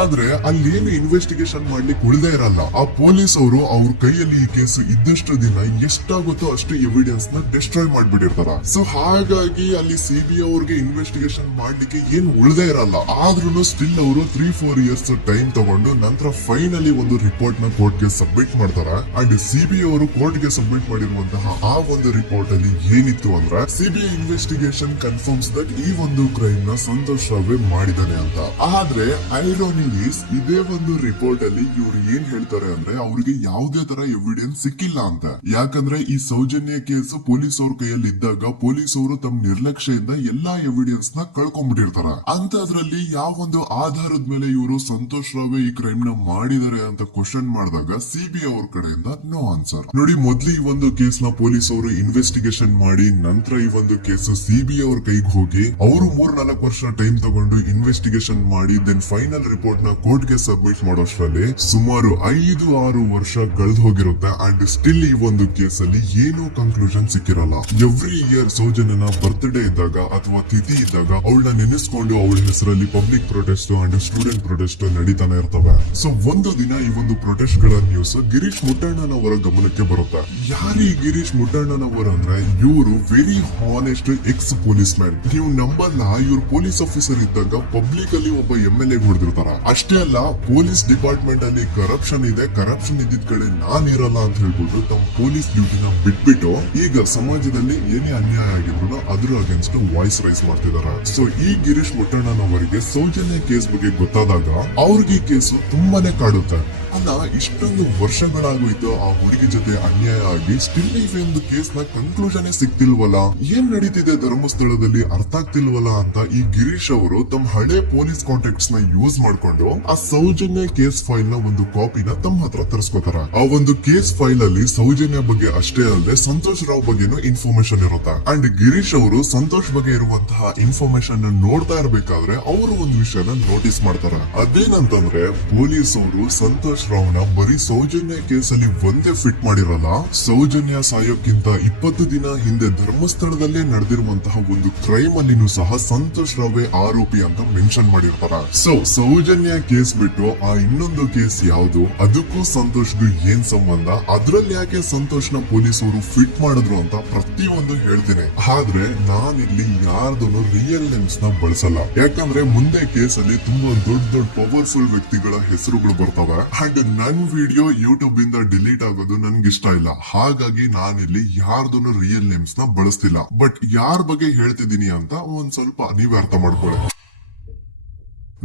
ಆದ್ರೆ ಅಲ್ಲೇನು ಇನ್ವೆಸ್ಟಿಗೇಷನ್ ಮಾಡ್ಲಿಕ್ಕೆ ಉಳಿದೇ ಇರಲ್ಲ. ಆ ಪೊಲೀಸ್ ಅವರು ಅವ್ರ ಕೈಯಲ್ಲಿ ಈ ಕೇಸ್ ಇದ್ದಷ್ಟು ದಿನ ಎಷ್ಟಾಗುತ್ತೋ ಅಷ್ಟು ಎವಿಡೆನ್ಸ್ ನ ಡಿಸ್ಟ್ರಾಯ್ ಮಾಡ್ಬಿಟ್ಟಿರ್ತಾರ. ಸೊ ಹಾಗಾಗಿ ಅಲ್ಲಿ ಸಿಬಿಐ ಅವ್ರಿಗೆ ಇನ್ವೆಸ್ಟಿಗೇಷನ್ ಮಾಡ್ಲಿಕ್ಕೆ ಏನ್ ಉಳಿದೇ ಇರಲ್ಲ. ಆದ್ರೂ ಸ್ಟಿಲ್ ಅವರು 3-4 ಇಯರ್ಸ್ ಟೈಮ್ ತಗೊಂಡು ನಂತರ ಫೈನಲಿ ಒಂದು ರಿಪೋರ್ಟ್ ನ ಕೋರ್ಟ್ ಗೆ ಸಬ್ಮಿಟ್ ಮಾಡ್ತಾರ. ಅಂಡ್ ಸಿಬಿಐ ಅವರು ಕೋರ್ಟ್ ಗೆ ಸಬ್ಮಿಟ್ ಮಾಡಿರುವಂತಹ ಆ ಒಂದು ರಿಪೋರ್ಟ್ ಅಲ್ಲಿ ಏನಿತ್ತು ಅಂದ್ರೆ ಸಿಬಿಐ ಇನ್ವೆಸ್ಟಿಗೇಷನ್ ಕನ್ಫರ್ಮ್ಸ್ ದಟ್ ಈ ಒಂದು ಕ್ರೈಮ್ ನ ಸಂತೋಷ್ ರಾವ್ ಮಾಡಿದಾನೆ ಅಂತ. ಆದ್ರೆ ಐರಾನಿ ಈಸ್ ಇದೇ ಒಂದು ರಿಪೋರ್ಟ್ ಅಲ್ಲಿ ಇವ್ರು ಏನ್ ಹೇಳ್ತಾರೆ ಅಂದ್ರೆ ಅವ್ರಿಗೆ ಯಾವುದೇ ತರ ಎವಿಡೆನ್ಸ್ ಸಿಕ್ಕಿಲ್ಲ ಅಂತ. ಯಾಕಂದ್ರೆ ಈ ಸೌಜನ್ಯ ಕೇಸ್ ಪೊಲೀಸ್ ಅವ್ರ ಕೈಯಲ್ಲಿ ಇದ್ದಾಗ ಪೊಲೀಸ್ ಅವರು ತಮ್ಮ ನಿರ್ಲಕ್ಷ್ಯದಿಂದ ಎಲ್ಲಾ ಎವಿಡೆನ್ಸ್ ನ ಕಳ್ಕೊಂಡ್ಬಿಟ್ಟಿರ್ತಾರ. ಅಂತದ್ರಲ್ಲಿ ಯಾವ ಒಂದು ಆಧಾರದ ಮೇಲೆ ಇವರು ಸಂತೋಷ್ ರಾವ್ ಈ ಕ್ರೈಮ್ ನ ಮಾಡಿದ್ದಾರೆ ಅಂತ ಕ್ವಶನ್ ಮಾಡಿದಾಗ ಸಿಬಿಐ ಅವ್ರ ಕಡೆಯಿಂದ ನೋ ಆನ್ಸರ್. ನೋಡಿ, ಮೊದ್ಲು ಈ ಒಂದು ಕೇಸ್ ನ ಪೊಲೀಸ್ ಅವರು ಇನ್ವೆಸ್ಟಿಗೇಷನ್ ಮಾಡಿ ನಂತರ ಈ ಒಂದು ಕೇಸ್ ಸಿಬಿಐ ಅವ್ರ ಕೈಗೆ ಹೋಗಿ ಅವರು 3-4 ವರ್ಷ ಟೈಮ್ ತಗೊಂಡು ಇನ್ವೆಸ್ಟಿಗೇಷನ್ ಮಾಡಿ ದೆನ್ ಫೈನಲ್ ರಿಪೋರ್ಟ್ ನ ಕೋರ್ಟ್ ಗೆ ಸಬ್ಮಿಟ್ ಮಾಡೋಷ್ಟರಲ್ಲಿ ಸುಮಾರು 5-6 ವರ್ಷ ಕಳೆದು ಹೋಗಿರುತ್ತೆ. ಅಂಡ್ ಸ್ಟಿಲ್ ಈ ಒಂದು ಕೇಸ್ ಅಲ್ಲಿ ಏನೂ ಕನ್ಕ್ಲೂಷನ್ ಸಿಕ್ಕಿರಲ್ಲ. ಎವ್ರಿ ಇಯರ್ ಸೌಜನ್ಯನ ಬರ್ತ್ಡೇ ಇದ್ದಾಗ ಅಥವಾ ತಿಥಿ ಇದ್ದಾಗ ಅವಳನ್ನ ನೆನೆಸ್ಕೊಂಡು ಅವಳ ಹೆಸರಲ್ಲಿ public protest and student protest ನಡೀತಾನೆ ಇರ್ತವೆ. ಸೊ ಒಂದು ದಿನ ಈ ಒಂದು ಪ್ರೊಟೆಸ್ಟ್ ಗಳ ನ್ಯೂಸ್ ಗಿರೀಶ್ ಮುಟ್ಟಣ್ಣನವರ ಗಮನಕ್ಕೆ ಬರುತ್ತೆ. ಯಾರು ಈ ಗಿರೀಶ್ ಮುಟ್ಟಣ್ಣನವರು ಅಂದ್ರೆ ಇವರು very honest X police man. ನೀವು ನಂಬಲ್ಲ, ಇವ್ರು ಪೊಲೀಸ್ ಆಫೀಸರ್ ಇದ್ದಾಗ ಪಬ್ಲಿಕ್ ಅಲ್ಲಿ ಒಬ್ಬ MLA ಹೊಡೆದಿರ್ತಾರ. ಅಷ್ಟೇ ಅಲ್ಲ, ಪೊಲೀಸ್ ಡಿಪಾರ್ಟ್ಮೆಂಟ್ ಅಲ್ಲಿ ಕರಪ್ಷನ್ ಇದೆ, ಕರಪ್ಷನ್ ಇದ್ದಿದ್ ಕಡೆ ನಾನ್ ಇರಲ್ಲ ಅಂತ ಹೇಳ್ಬಿಟ್ಟು ತಮ್ಮ ಪೊಲೀಸ್ ಡ್ಯೂಟಿನ ಬಿಟ್ಬಿಟ್ಟು ಈಗ ಸಮಾಜದಲ್ಲಿ ಏನೇ ಅನ್ಯಾಯ ಆಗಿದ್ರು ಅದ್ರ ಅಗೇನ್ಸ್ಟ್ ವಾಯ್ಸ್ ರೈಸ್ ಮಾಡ್ತಿದಾರೆ. ಸೊ ಈ ಗಿರೀಶ್ ಮುಟ್ಟಣ್ಣನವರಿಗೆ ಸೌಜನ್ಯ ಕೇಸ್ ಬಗ್ಗೆ ಗೊತ್ತಾದಾಗ ಅವ್ರಿಗೆ ಈ ಕೇಸು ತುಂಬಾನೇ ಕಾಡುತ್ತೆ. ಅಲ್ಲ, ಇಷ್ಟೊಂದು ವರ್ಷಗಳಾಗೋಯ್ತು ಆ ಹುಡುಗಿ ಜೊತೆ ಅನ್ಯಾಯ ಆಗಿ, ಸ್ಟಿಲ್ ಈ ಒಂದು ಕೇಸ್ ನ ಕನ್ಕ್ಲೂಷನ್ ಸಿಗ್ತಿಲ್ವಲ್ಲ, ಏನ್ ನಡೀತಿದೆ ಧರ್ಮಸ್ಥಳದಲ್ಲಿ ಅರ್ಥ ಆಗ್ತಿಲ್ವಲ್ಲ ಅಂತ ಈ ಗಿರೀಶ್ ಅವರು ತಮ್ಮ ಹಳೆ ಪೊಲೀಸ್ ಕಾಂಟ್ಯಾಕ್ಟ್ಸ್ ನ ಯೂಸ್ ಮಾಡ್ಕೊಂಡು ಆ ಸೌಜನ್ಯ ಕೇಸ್ ಫೈಲ್ ನ ಒಂದು ಕಾಪಿನ ತಮ್ಮ ಹತ್ರ ತರಿಸ್ಕೋತಾರ. ಆ ಒಂದು ಕೇಸ್ ಫೈಲ್ ಅಲ್ಲಿ ಸೌಜನ್ಯ ಬಗ್ಗೆ ಅಷ್ಟೇ ಅಲ್ಲದೆ ಸಂತೋಷ್ ರಾವ್ ಬಗ್ಗೆನೂ ಇನ್ಫಾರ್ಮೇಶನ್ ಇರುತ್ತೆ. ಅಂಡ್ ಗಿರೀಶ್ ಅವರು ಸಂತೋಷ್ ಬಗ್ಗೆ ಇರುವಂತಹ ಇನ್ಫಾರ್ಮೇಶನ್ ನೋಡ್ತಾ ಇರ್ಬೇಕಾದ್ರೆ ಅವರು ಒಂದು ವಿಷಯನ ನೋಟಿಸ್ ಮಾಡ್ತಾರೆ. ಅದೇನಂತಂದ್ರೆ ಪೊಲೀಸ್ ಅವರು ಸಂತೋಷ್ ರಾವ್ನ ಬರೀ ಸೌಜನ್ಯ ಕೇಸಲ್ಲಿ ಒಂದೇ ಫಿಟ್ ಮಾಡಿರಲ್ಲ, ಸೌಜನ್ಯ ಸಾಯೋಕ್ಕಿಂತ 20 ದಿನ ಹಿಂದೆ ಧರ್ಮಸ್ಥಳದಲ್ಲೇ ನಡೆದಿರುವಂತಹ ಒಂದು ಕ್ರೈಮ್ ಅಲ್ಲಿನೂ ಸಹ ಸಂತೋಷ್ ರಾವ್ ಆರೋಪಿ ಅಂತ ಮೆನ್ಷನ್ ಮಾಡಿರ್ತಾರ. ಸೊ ಸೌಜನ್ಯ ಕೇಸ್ ಬಿಟ್ಟು ಆ ಇನ್ನೊಂದು ಕೇಸ್ ಯಾವುದು, ಅದಕ್ಕೂ ಸಂತೋಷ್ಗೂ ಏನ್ ಸಂಬಂಧ, ಅದ್ರಲ್ಲಿ ಯಾಕೆ ಸಂತೋಷ್ನ ಪೊಲೀಸ್ ಅವರು ಫಿಟ್ ಮಾಡಿದ್ರು ಅಂತ ಪ್ರತಿಯೊಂದು ಹೇಳ್ತೀನಿ. ಆದ್ರೆ ನಾನಿಲ್ಲಿ ಯಾರ್ದನ್ನು ರಿಯಲ್ ನೇಮ್ಸ್ ನ ಬಳಸಲ್ಲ. ಯಾಕಂದ್ರೆ ಮುಂದೆ ಕೇಸಲ್ಲಿ ತುಂಬಾ ದೊಡ್ಡ ಪವರ್ಫುಲ್ ವ್ಯಕ್ತಿಗಳ ಹೆಸರುಗಳು ಬರ್ತವೆ. ಅಂಡ್ ನನ್ ವಿಡಿಯೋ ಯೂಟ್ಯೂಬ್ ಇಂದ ಡಿಲೀಟ್ ಆಗೋದು ನನ್ಗೆ ಇಷ್ಟ ಇಲ್ಲ. ಹಾಗಾಗಿ ನಾನಿಲ್ಲಿ ಯಾರ್ದನ್ನು ರಿಯಲ್ ನೇಮ್ಸ್ ನ ಬಳಸ್ತಿಲ್ಲ. ಬಟ್ ಯಾರ ಬಗ್ಗೆ ಹೇಳ್ತಿದ್ದೀನಿ ಅಂತ ಒಂದ್ ಸ್ವಲ್ಪ ನೀವೇ ಅರ್ಥ ಮಾಡ್ಕೊಳ್ಳಿ.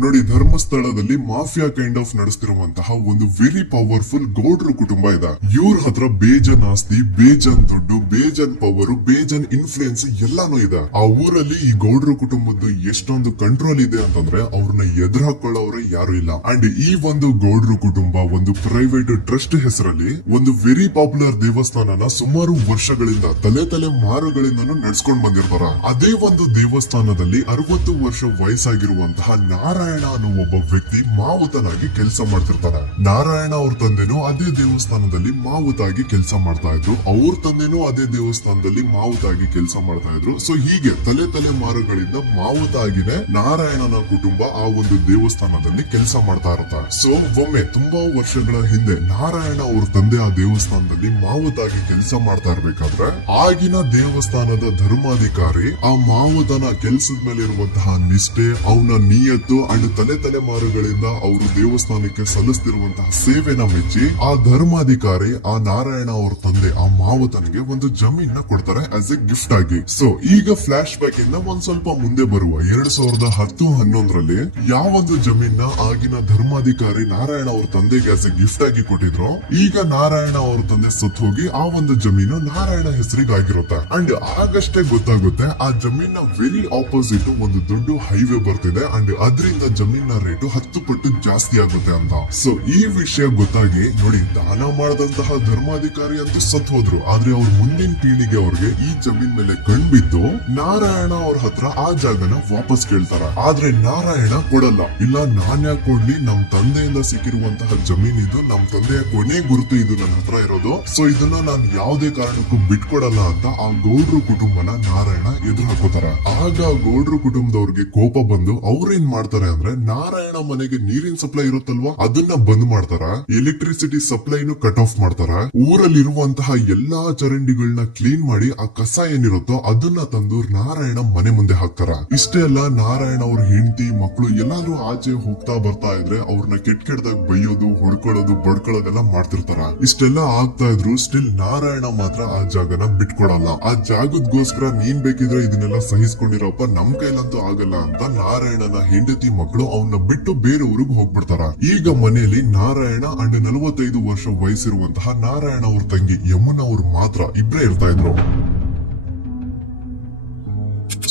ನೋಡಿ, ಧರ್ಮಸ್ಥಳದಲ್ಲಿ ಮಾಫಿಯಾ ಕೈಂಡ್ ಆಫ್ ನಡೆಸ್ತಿರುವಂತಹ ಒಂದು ವೆರಿ ಪವರ್ಫುಲ್ ಗೌಡ್ರು ಕುಟುಂಬ ಇದೆ. ಇವ್ರ ಹತ್ರ ಬೇಜನ್ ಆಸ್ತಿ, ಬೇಜನ್ ದುಡ್ಡು, ಬೇಜನ್ ಪವರ್, ಬೇಜನ್ ಇನ್ಫ್ಲೂಯೆನ್ಸ್ ಎಲ್ಲಾನು ಇದೆ. ಆ ಊರಲ್ಲಿ ಈ ಗೌಡ್ರು ಕುಟುಂಬದ್ದು ಎಷ್ಟೊಂದು ಕಂಟ್ರೋಲ್ ಇದೆ ಅಂತಂದ್ರೆ ಅವ್ರನ್ನ ಎದುರು ಹಾಕೊಳ್ಳೋರು ಯಾರು ಇಲ್ಲ. ಅಂಡ್ ಈ ಒಂದು ಗೌಡ್ರು ಕುಟುಂಬ ಒಂದು ಪ್ರೈವೇಟ್ ಟ್ರಸ್ಟ್ ಹೆಸರಲ್ಲಿ ಒಂದು ವೆರಿ ಪಾಪ್ಯುಲರ್ ದೇವಸ್ಥಾನನ ಸುಮಾರು ವರ್ಷಗಳಿಂದ ತಲೆ ಮಾರುಗಳಿಂದನೂ ನಡ್ಸ್ಕೊಂಡ್ ಬಂದಿರ್ತಾರ. ಅದೇ ಒಂದು ದೇವಸ್ಥಾನದಲ್ಲಿ 60 ವರ್ಷ ವಯಸ್ಸಾಗಿರುವಂತಹ ನಾರಾಯಣ ಅನ್ನೋ ಒಬ್ಬ ವ್ಯಕ್ತಿ ಮಾವುತನಾಗಿ ಕೆಲಸ ಮಾಡ್ತಿರ್ತಾರೆ. ನಾರಾಯಣ ಅವ್ರ ತಂದೆನೂ ಅದೇ ದೇವಸ್ಥಾನದಲ್ಲಿ ಮಾವುತಾಗಿ ಕೆಲಸ ಮಾಡ್ತಾ ಇದ್ರು, ಅವ್ರ ತಂದೆನೂ ಅದೇ ದೇವಸ್ಥಾನದಲ್ಲಿ ಮಾವುತಾಗಿ ಕೆಲಸ ಮಾಡ್ತಾ ಇದ್ರು. ಸೊ ಹೀಗೆ ತಲೆ ಮಾರುಗಳಿಂದ ಮಾವುತಾಗಿನೇ ನಾರಾಯಣನ ಕುಟುಂಬ ಆ ಒಂದು ದೇವಸ್ಥಾನದಲ್ಲಿ ಕೆಲಸ ಮಾಡ್ತಾ ಇರ್ತಾರೆ. ಸೊ ಒಮ್ಮೆ ತುಂಬಾ ವರ್ಷಗಳ ಹಿಂದೆ ನಾರಾಯಣ ಅವ್ರ ತಂದೆ ಆ ದೇವಸ್ಥಾನದಲ್ಲಿ ಮಾವುತಾಗಿ ಕೆಲಸ ಮಾಡ್ತಾ ಇರ್ಬೇಕಾದ್ರೆ ಆಗಿನ ದೇವಸ್ಥಾನದ ಧರ್ಮಾಧಿಕಾರಿ ಆ ಮಾವುತನ ಕೆಲಸದ ಮೇಲೆ ಇರುವಂತಹ ನಿಷ್ಠೆ, ಅವನ ನಿಯತ್ತು ಅಂಡ್ ತಲೆಮಾರುಗಳಿಂದ ಅವರು ದೇವಸ್ಥಾನಕ್ಕೆ ಸಲ್ಲಿಸ್ತಿರುವಂತಹ ಸೇವೆನ ಮೆಚ್ಚಿ ಆ ಧರ್ಮಾಧಿಕಾರಿ ಆ ನಾರಾಯಣ ಅವ್ರ ತಂದೆ ಆ ಮಾವತನಿಗೆ ಒಂದು ಜಮೀನ್ ಕೊಡ್ತಾರೆ ಆಸ್ ಎ ಗಿಫ್ಟ್ ಆಗಿ. ಸೊ ಈಗ ಫ್ಲಾಶ್ ಬ್ಯಾಕ್ ಇಂದ ಒಂದ್ ಸ್ವಲ್ಪ ಮುಂದೆ ಬರುವ 2010-11ರಲ್ಲಿ ಯಾವೊಂದು ಜಮೀನ್ ಆಗಿನ ಧರ್ಮಾಧಿಕಾರಿ ನಾರಾಯಣ ಅವ್ರ ತಂದೆಗೆ ಆಸ್ ಎ ಗಿಫ್ಟ್ ಆಗಿ ಕೊಟ್ಟಿದ್ರು, ಈಗ ನಾರಾಯಣ ಅವ್ರ ತಂದೆ ಸತ್ತು ಹೋಗಿ ಆ ಒಂದು ಜಮೀನು ನಾರಾಯಣ ಹೆಸರಿಗೆ ಆಗಿರುತ್ತೆ. ಅಂಡ್ ಆಗಷ್ಟೇ ಗೊತ್ತಾಗುತ್ತೆ ಆ ಜಮೀನ್ ವೆರಿ ಆಪೋಸಿಟ್ ಒಂದು ದೊಡ್ಡ ಹೈವೇ ಬರ್ತಿದೆ ಅಂಡ್ ಅದರಿಂದ ಜಮೀನ್ ರೇಟು 10 ಪಟ್ಟು ಜಾಸ್ತಿ ಆಗುತ್ತೆ ಅಂತ. ಸೊ ಈ ವಿಷಯ ಗೊತ್ತಾಗಿ ನೋಡಿ ದಾನ ಮಾಡದಂತಹ ಧರ್ಮಾಧಿಕಾರಿ ಅಂತೂ ಸತ್ ಹೋದ್ರು, ಆದ್ರೆ ಅವ್ರ ಮುಂದಿನ ಪೀಳಿಗೆ ಅವ್ರಿಗೆ ಈ ಜಮೀನ್ ಮೇಲೆ ಕಣ್ಬಿದ್ದು ನಾರಾಯಣ ಅವ್ರ ಹತ್ರ ಆ ಜಾಗನ ವಾಪಸ್ ಕೇಳ್ತಾರ. ಆದ್ರೆ ನಾರಾಯಣ ಕೊಡಲ್ಲ. ಇಲ್ಲ ನಾನ್ ಯಾಕೆ ಕೊಡ್ಲಿ, ನಮ್ ತಂದೆಯಿಂದ ಸಿಕ್ಕಿರುವಂತಹ ಜಮೀನ್ ಇದು, ನಮ್ ತಂದೆಯ ಕೊನೆ ಗುರುತು ಇದು ನನ್ನ ಹತ್ರ ಇರೋದು, ಸೊ ಇದನ್ನ ನಾನು ಯಾವುದೇ ಕಾರಣಕ್ಕೂ ಬಿಟ್ಕೊಡಲ್ಲ ಅಂತ ಆ ಗೌಡ್ರು ಕುಟುಂಬನ ನಾರಾಯಣ ಎದುರು ಹಾಕೋತಾರ. ಆಗ ಗೌಡ್ರು ಕುಟುಂಬದವ್ರಿಗೆ ಕೋಪ ಬಂದು ಅವ್ರೇನ್ ಮಾಡ್ತಾರೆ ಅಂದ್ರೆ ನಾರಾಯಣ ಮನೆಗೆ ನೀರಿನ ಸಪ್ಲೈ ಇರುತ್ತಲ್ವಾ ಅದನ್ನ ಬಂದ್ ಮಾಡ್ತಾರ, ಎಲೆಕ್ಟ್ರಿಸಿಟಿ ಸಪ್ಲೈನು ಕಟ್ ಆಫ್ ಮಾಡ್ತಾರ, ಊರಲ್ಲಿರುವಂತಹ ಎಲ್ಲಾ ಚರಂಡಿಗಳನ್ನ ಕ್ಲೀನ್ ಮಾಡಿ ಆ ಕಸ ಏನಿರುತ್ತೋ ಅದನ್ನ ತಂದು ನಾರಾಯಣ ಮನೆ ಮುಂದೆ ಹಾಕ್ತಾರ. ಇಷ್ಟೇ ಅಲ್ಲ, ನಾರಾಯಣ ಅವ್ರ ಹೆಂಡತಿ ಮಕ್ಕಳು ಎಲ್ಲಾದ್ರೂ ಆಚೆ ಹೋಗ್ತಾ ಬರ್ತಾ ಇದ್ರೆ ಅವ್ರನ್ನ ಕೆಟ್ಟದಾಗ ಬೈಯೋದು, ಹೊಡ್ಕೊಳ್ಳೋದು, ಬಡ್ಕೊಳ್ಳೋದೆಲ್ಲ ಮಾಡ್ತಿರ್ತಾರ. ಇಷ್ಟೆಲ್ಲ ಆಗ್ತಾ ಇದ್ರು ಸ್ಟಿಲ್ ನಾರಾಯಣ ಮಾತ್ರ ಆ ಜಾಗನ ಬಿಟ್ಕೊಡಲ್ಲ. ಆ ಜಾಗದ್ಗೋಸ್ಕರ ನೀನ್ ಬೇಕಿದ್ರೆ ಇದನ್ನೆಲ್ಲ ಸಹಿಸ್ಕೊಂಡಿರಪ್ಪ, ನಮ್ ಕೈಲಂತೂ ಆಗಲ್ಲ ಅಂತ ನಾರಾಯಣನ ಹೆಂಡತಿ ಮಕ್ಕಳು ಅವನ್ನ ಬಿಟ್ಟು ಬೇರೆ ಊರಿಗೆ ಹೋಗ್ಬಿಡ್ತಾರ. ಈಗ ಮನೆಯಲ್ಲಿ ನಾರಾಯಣ ಅಂಡ್ 45 ವರ್ಷ ವಯಸ್ಸಿರುವಂತಹ ನಾರಾಯಣ ಅವ್ರ ತಂಗಿ ಯಮುನಾ ಅವ್ರು ಮಾತ್ರ ಇಬ್ರೇ ಇರ್ತಾ ಇದ್ರು.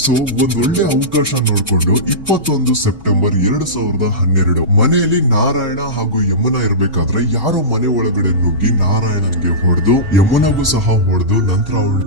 ಸೊ ಒಂದ್ ಒಳ್ಳೆ ಅವಕಾಶ ನೋಡ್ಕೊಂಡು 21 ಸೆಪ್ಟೆಂಬರ್ 2012 ಮನೆಯಲ್ಲಿ ನಾರಾಯಣ ಹಾಗೂ ಯಮುನಾ ಇರ್ಬೇಕಾದ್ರೆ ಯಾರೋ ಮನೆ ಒಳಗಡೆ ನುಗ್ಗಿ ನಾರಾಯಣನ್ಗೆ ಹೊಡೆದು ಯಮುನಾಗೂ ಸಹ ಹೊಡೆದು ನಂತರ ಅವಳು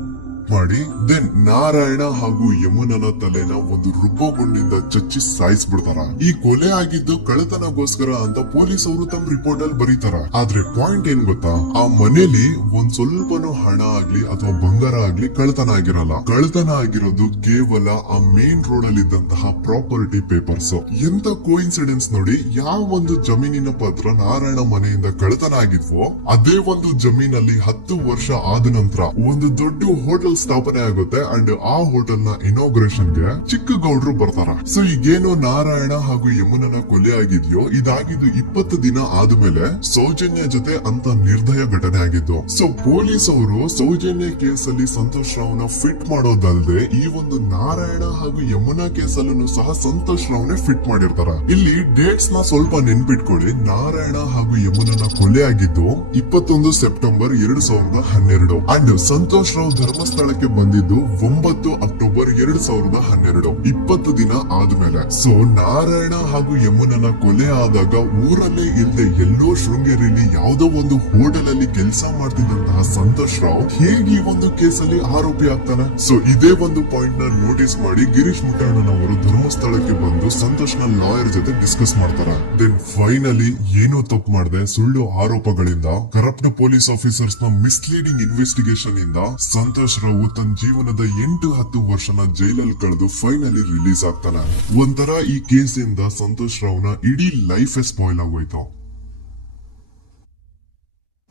ಮಾಡಿ ದೆನ್ ನಾರಾಯಣ ಹಾಗೂ ಯಮುನನ ತಲೆನ ಒಂದು ರುಬ್ಬಗುಂಡಿಂದ ಚಚ್ಚಿ ಸಾಯಿಸ್ಬಿಡ್ತಾರ. ಈ ಕೊಲೆ ಆಗಿದ್ದು ಕಳ್ಳತನಗೋಸ್ಕರ ಅಂತ ಪೊಲೀಸ್ ಅವರು ತಮ್ಮ ರಿಪೋರ್ಟ್ ಅಲ್ಲಿ ಬರೀತಾರ. ಆದ್ರೆ ಪಾಯಿಂಟ್ ಏನ್ ಗೊತ್ತಾ, ಆ ಮನೇಲಿ ಒಂದ್ ಸ್ವಲ್ಪನೂ ಹಣ ಆಗ್ಲಿ ಅಥವಾ ಬಂಗಾರ ಆಗ್ಲಿ ಕಳ್ಳತನ ಆಗಿರಲ್ಲ. ಕಳ್ಳತನ ಆಗಿರೋದು ಕೇವಲ ಆ ಮೇನ್ ರೋಡ್ ಅಲ್ಲಿ ಇದ್ದಂತಹ ಪ್ರಾಪರ್ಟಿ ಪೇಪರ್ಸ್. ಎಂತ ಕೋಇನ್ಸಿಡೆನ್ಸ್ ನೋಡಿ, ಯಾವ ಒಂದು ಜಮೀನಿನ ಪತ್ರ ನಾರಾಯಣ ಮನೆಯಿಂದ ಕಳ್ಳತನ ಆಗಿದ್ವೋ ಅದೇ ಒಂದು ಜಮೀನಲ್ಲಿ 10 ವರ್ಷ ಆದ ನಂತರ ಒಂದು ದೊಡ್ಡ ಹೋಟೆಲ್ ಸ್ಥಾಪನೆ ಆಗುತ್ತೆ ಅಂಡ್ ಆ ಹೋಟೆಲ್ ನ ಇನಾಗ್ರೇಷನ್ ಗೆ ಚಿಕ್ಕ ಗೌಡ್ರು ಬರ್ತಾರ. ಸೊ ಈಗೇನು ನಾರಾಯಣ ಹಾಗೂ ಯಮುನನ ಕೊಲೆ ಆಗಿದ್ಯೋ ಇದಾಗಿದ್ದು 20 ದಿನ ಆದ್ಮೇಲೆ ಸೌಜನ್ಯ ಜೊತೆ ಅಂತ ನಿರ್ದಯ ಘಟನೆ ಆಗಿದ್ದು. ಸೊ ಪೊಲೀಸ್ ಅವರು ಸೌಜನ್ಯ ಕೇಸಲ್ಲಿ ಸಂತೋಷ್ ರಾವ್ನ ಫಿಟ್ ಮಾಡೋದಲ್ದೆ ಈ ಒಂದು ನಾರಾಯಣ ಹಾಗೂ ಯಮುನಾ ಕೇಸಲ್ಲೂ ಸಹ ಸಂತೋಷ್ ರಾವ್ನೆ ಫಿಟ್ ಮಾಡಿರ್ತಾರ. ಇಲ್ಲಿ ಡೇಟ್ಸ್ ನ ಸ್ವಲ್ಪ ನೆನ್ಪಿಟ್ಕೊಳ್ಳಿ. ನಾರಾಯಣ ಹಾಗೂ ಯಮುನನ ಕೊಲೆ ಆಗಿದ್ದು 21 ಸೆಪ್ಟೆಂಬರ್ 2012 ಅಂಡ್ ಸಂತೋಷ್ ರಾವ್ ಧರ್ಮಸ್ಥಳ ಬಂದಿದ್ದು 9 ಅಕ್ಟೋಬರ್ 2012, 20 ದಿನ ಆದ್ಮೇಲೆ. ಸೊ ನಾರಾಯಣ ಹಾಗೂ ಯಮುನನ ಕೊಲೆ ಆದಾಗ ಊರಲ್ಲೇ ಇಲ್ಲದೆ ಎಲ್ಲೋ ಶೃಂಗೇರಿಯಲ್ಲಿ ಯಾವುದೋ ಒಂದು ಹೋಟೆಲ್ ಅಲ್ಲಿ ಕೆಲಸ ಮಾಡ್ತಿದ್ದಂತಹ ಸಂತೋಷ್ ರಾವ್ ಹೇಗೆ ಈ ಒಂದು ಕೇಸಲ್ಲಿ ಆರೋಪಿ ಆಗ್ತಾನೆ? ಸೊ ಇದೇ ಒಂದು ಪಾಯಿಂಟ್ ನ ನೋಟಿಸ್ ಮಾಡಿ ಗಿರೀಶ್ ಮುಟ್ಟಣ್ಣನವರು ಧರ್ಮಸ್ಥಳಕ್ಕೆ ಬಂದು ಸಂತೋಷ್ ನ ಲಾಯರ್ ಜೊತೆ ಡಿಸ್ಕಸ್ ಮಾಡ್ತಾರ. ದೆನ್ ಫೈನಲಿ ಏನೋ ತಪ್ಪು ಮಾಡದೆ ಸುಳ್ಳು ಆರೋಪಗಳಿಂದ ಕರಪ್ಟ್ ಪೊಲೀಸ್ ಆಫೀಸರ್ಸ್ ನ ಮಿಸ್ಲೀಡಿಂಗ್ ಇನ್ವೆಸ್ಟಿಗೇಷನ್ ಇಂದ ಸಂತೋಷ್ ರಾವ್ ತನ್ನ ಜೀವನದ 8-10 ವರ್ಷನ ಜೈಲಲ್ಲಿ ಕಳೆದು ಫೈನಲಿ ರಿಲೀಸ್ ಆಗ್ತಾನೆ. ಒಂಥರ ಈ ಕೇಸಿಂದ ಸಂತೋಷ್ ರಾವ್ನ ಇಡೀ ಲೈಫ್ ಸ್ಪಾಯ್ಲ್ ಆಗೋಯ್ತು.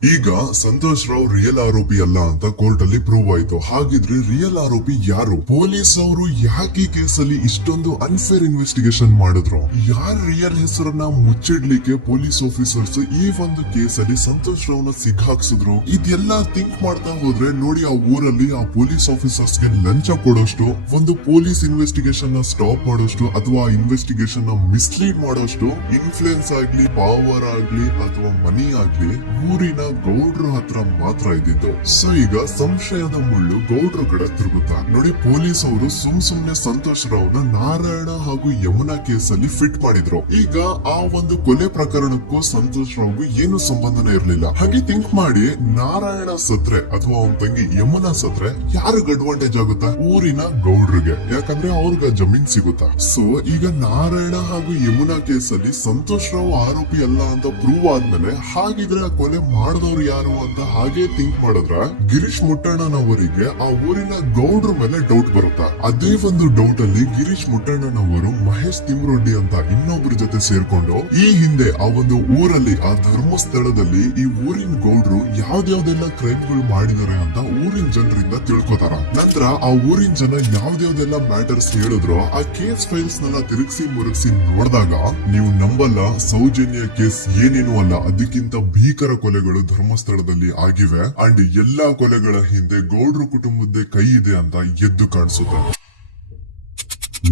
ಈಗ ಸಂತೋಷ್ ರಾವ್ ರಿಯಲ್ ಆರೋಪಿ ಅಲ್ಲ ಅಂತ ಕೋರ್ಟ್ ಅಲ್ಲಿ ಪ್ರೂವ್ ಆಯ್ತು. ಹಾಗಿದ್ರೆ ರಿಯಲ್ ಆರೋಪಿ ಯಾರು? ಪೊಲೀಸ್ ಅವರು ಯಾಕೆ ಈ ಕೇಸಲ್ಲಿ ಇಷ್ಟೊಂದು ಅನ್ಫೇರ್ ಇನ್ವೆಸ್ಟಿಗೇಷನ್ ಮಾಡಿದ್ರು? ಯಾರ ರಿಯಲ್ ಹೆಸರನ್ನ ಮುಚ್ಚಿಡ್ಲಿಕ್ಕೆ ಪೊಲೀಸ್ ಆಫೀಸರ್ಸ್ ಈ ಒಂದು ಕೇಸಲ್ಲಿ ಸಂತೋಷ್ ರಾವ್ನ ಸಿಕ್ಕಾಕ್ಸಿದ್ರು? ಇದೆಲ್ಲ ಥಿಂಕ್ ಮಾಡ್ತಾ ಹೋದ್ರೆ ನೋಡಿ ಆ ಊರಲ್ಲಿ ಆ ಪೊಲೀಸ್ ಆಫೀಸರ್ಸ್ ಗೆ ಲಂಚ ಕೊಡೋಷ್ಟು, ಒಂದು ಪೊಲೀಸ್ ಇನ್ವೆಸ್ಟಿಗೇಷನ್ ನ ಸ್ಟಾಪ್ ಮಾಡೋಷ್ಟು ಅಥವಾ ಇನ್ವೆಸ್ಟಿಗೇಷನ್ ನ ಮಿಸ್ಲೀಡ್ ಮಾಡೋಷ್ಟು ಇನ್ಫ್ಲೂಯೆನ್ಸ್ ಆಗ್ಲಿ, ಪವರ್ ಆಗ್ಲಿ ಅಥವಾ ಮನಿ ಆಗ್ಲಿ ಊರಿನ ಗೌಡ್ರ ಹತ್ರ ಮಾತ್ರ ಇದ್ದಿದ್ದು. ಸೊ ಈಗ ಸಂಶಯದ ಮುಳ್ಳು ಗೌಡ್ರ ಕಡೆ ತಿರುಗುತ್ತಾ ನೋಡಿ. ಪೊಲೀಸ್ ಅವರು ಸುಮ್ನೆ ಸಂತೋಷ್ ರಾವ್ನ ನಾರಾಯಣ ಹಾಗೂ ಯಮುನಾ ಕೇಸಲ್ಲಿ ಫಿಟ್ ಮಾಡಿದ್ರು. ಈಗ ಆ ಒಂದು ಕೊಲೆ ಪ್ರಕರಣಕ್ಕೂ ಸಂತೋಷ್ ರಾವ್ಗೂ ಏನು ಸಂಬಂಧನೇ ಇರ್ಲಿಲ್ಲ. ಹಾಗೆ ಥಿಂಕ್ ಮಾಡಿ ನಾರಾಯಣ ಸತ್ರೆ ಅಥವಾ ಅವನ ತಂಗಿ ಯಮುನಾ ಸತ್ರೆ ಯಾರಿಗ ಅಡ್ವಾಂಟೇಜ್ ಆಗುತ್ತಾ? ಊರಿನ ಗೌಡ್ರಿಗೆ, ಯಾಕಂದ್ರೆ ಅವ್ರಿಗೆ ಜಮೀನ್ ಸಿಗುತ್ತಾ. ಸೊ ಈಗ ನಾರಾಯಣ ಹಾಗೂ ಯಮುನಾ ಕೇಸಲ್ಲಿ ಸಂತೋಷ್ ರಾವ್ ಆರೋಪಿ ಅಲ್ಲ ಅಂತ ಪ್ರೂವ್ ಆದ್ಮೇಲೆ ಹಾಗಿದ್ರೆ ಆ ಕೊಲೆ ಮಾಡ್ದವ್ರು ಯಾರು ಅಂತ ಹಾಗೆ ಥಿಂಕ್ ಮಾಡಿದ್ರ ಗಿರೀಶ್ ಮುಟ್ಟಣ್ಣನವರಿಗೆ ಆ ಊರಿನ ಗೌಡ್ರ ಮೇಲೆ ಡೌಟ್ ಬರುತ್ತೆ. ಅದೇ ಒಂದು ಡೌಟ್ ಅಲ್ಲಿ ಗಿರೀಶ್ ಮುಟ್ಟಣ್ಣನವರು ಮಹೇಶ್ ತಿಮ್ರೊಡ್ಡಿ ಅಂತ ಇನ್ನೊಬ್ರ ಜೊತೆ ಸೇರ್ಕೊಂಡು ಈ ಹಿಂದೆ ಆ ಒಂದು ಊರಲ್ಲಿ ಆ ಧರ್ಮಸ್ಥಳದಲ್ಲಿ ಈ ಊರಿನ ಗೌಡ್ರು ಯಾವ್ದ್ಯಾವ್ದೆಲ್ಲ ಕ್ರೈಮ್ಗಳು ಮಾಡಿದಾರೆ ಅಂತ ಊರಿನ ಜನರಿಂದ ತಿಳ್ಕೊತಾರ. ನಂತರ ಆ ಊರಿನ ಜನ ಯಾವ್ದ್ಯಾವ್ದೆಲ್ಲ ಮ್ಯಾಟರ್ಸ್ ಹೇಳಿದ್ರು ಆ ಕೇಸ್ ಫೈಲ್ಸ್ ನೆಲ್ಲ ತಿರುಗಿಸಿ ಮುರುಗಿಸಿ ನೋಡಿದಾಗ ನೀವು ನಂಬಲ್ಲ, ಸೌಜನ್ಯ ಕೇಸ್ ಏನೇನು ಅಲ್ಲ, ಅದಕ್ಕಿಂತ ಭೀಕರ ಕೊಲೆಗಳು ಧರ್ಮಸ್ಥಳದಲ್ಲಿ ಆಗಿವೆ. ಅಂಡ್ ಎಲ್ಲಾ ಕೊಲೆಗಳ ಹಿಂದೆ ಗೌಡ್ರ ಕುಟುಂಬದ್ದೇ ಕೈ ಇದೆ ಅಂತ ಎದ್ದು ಕಾಣಿಸುತ್ತೆ.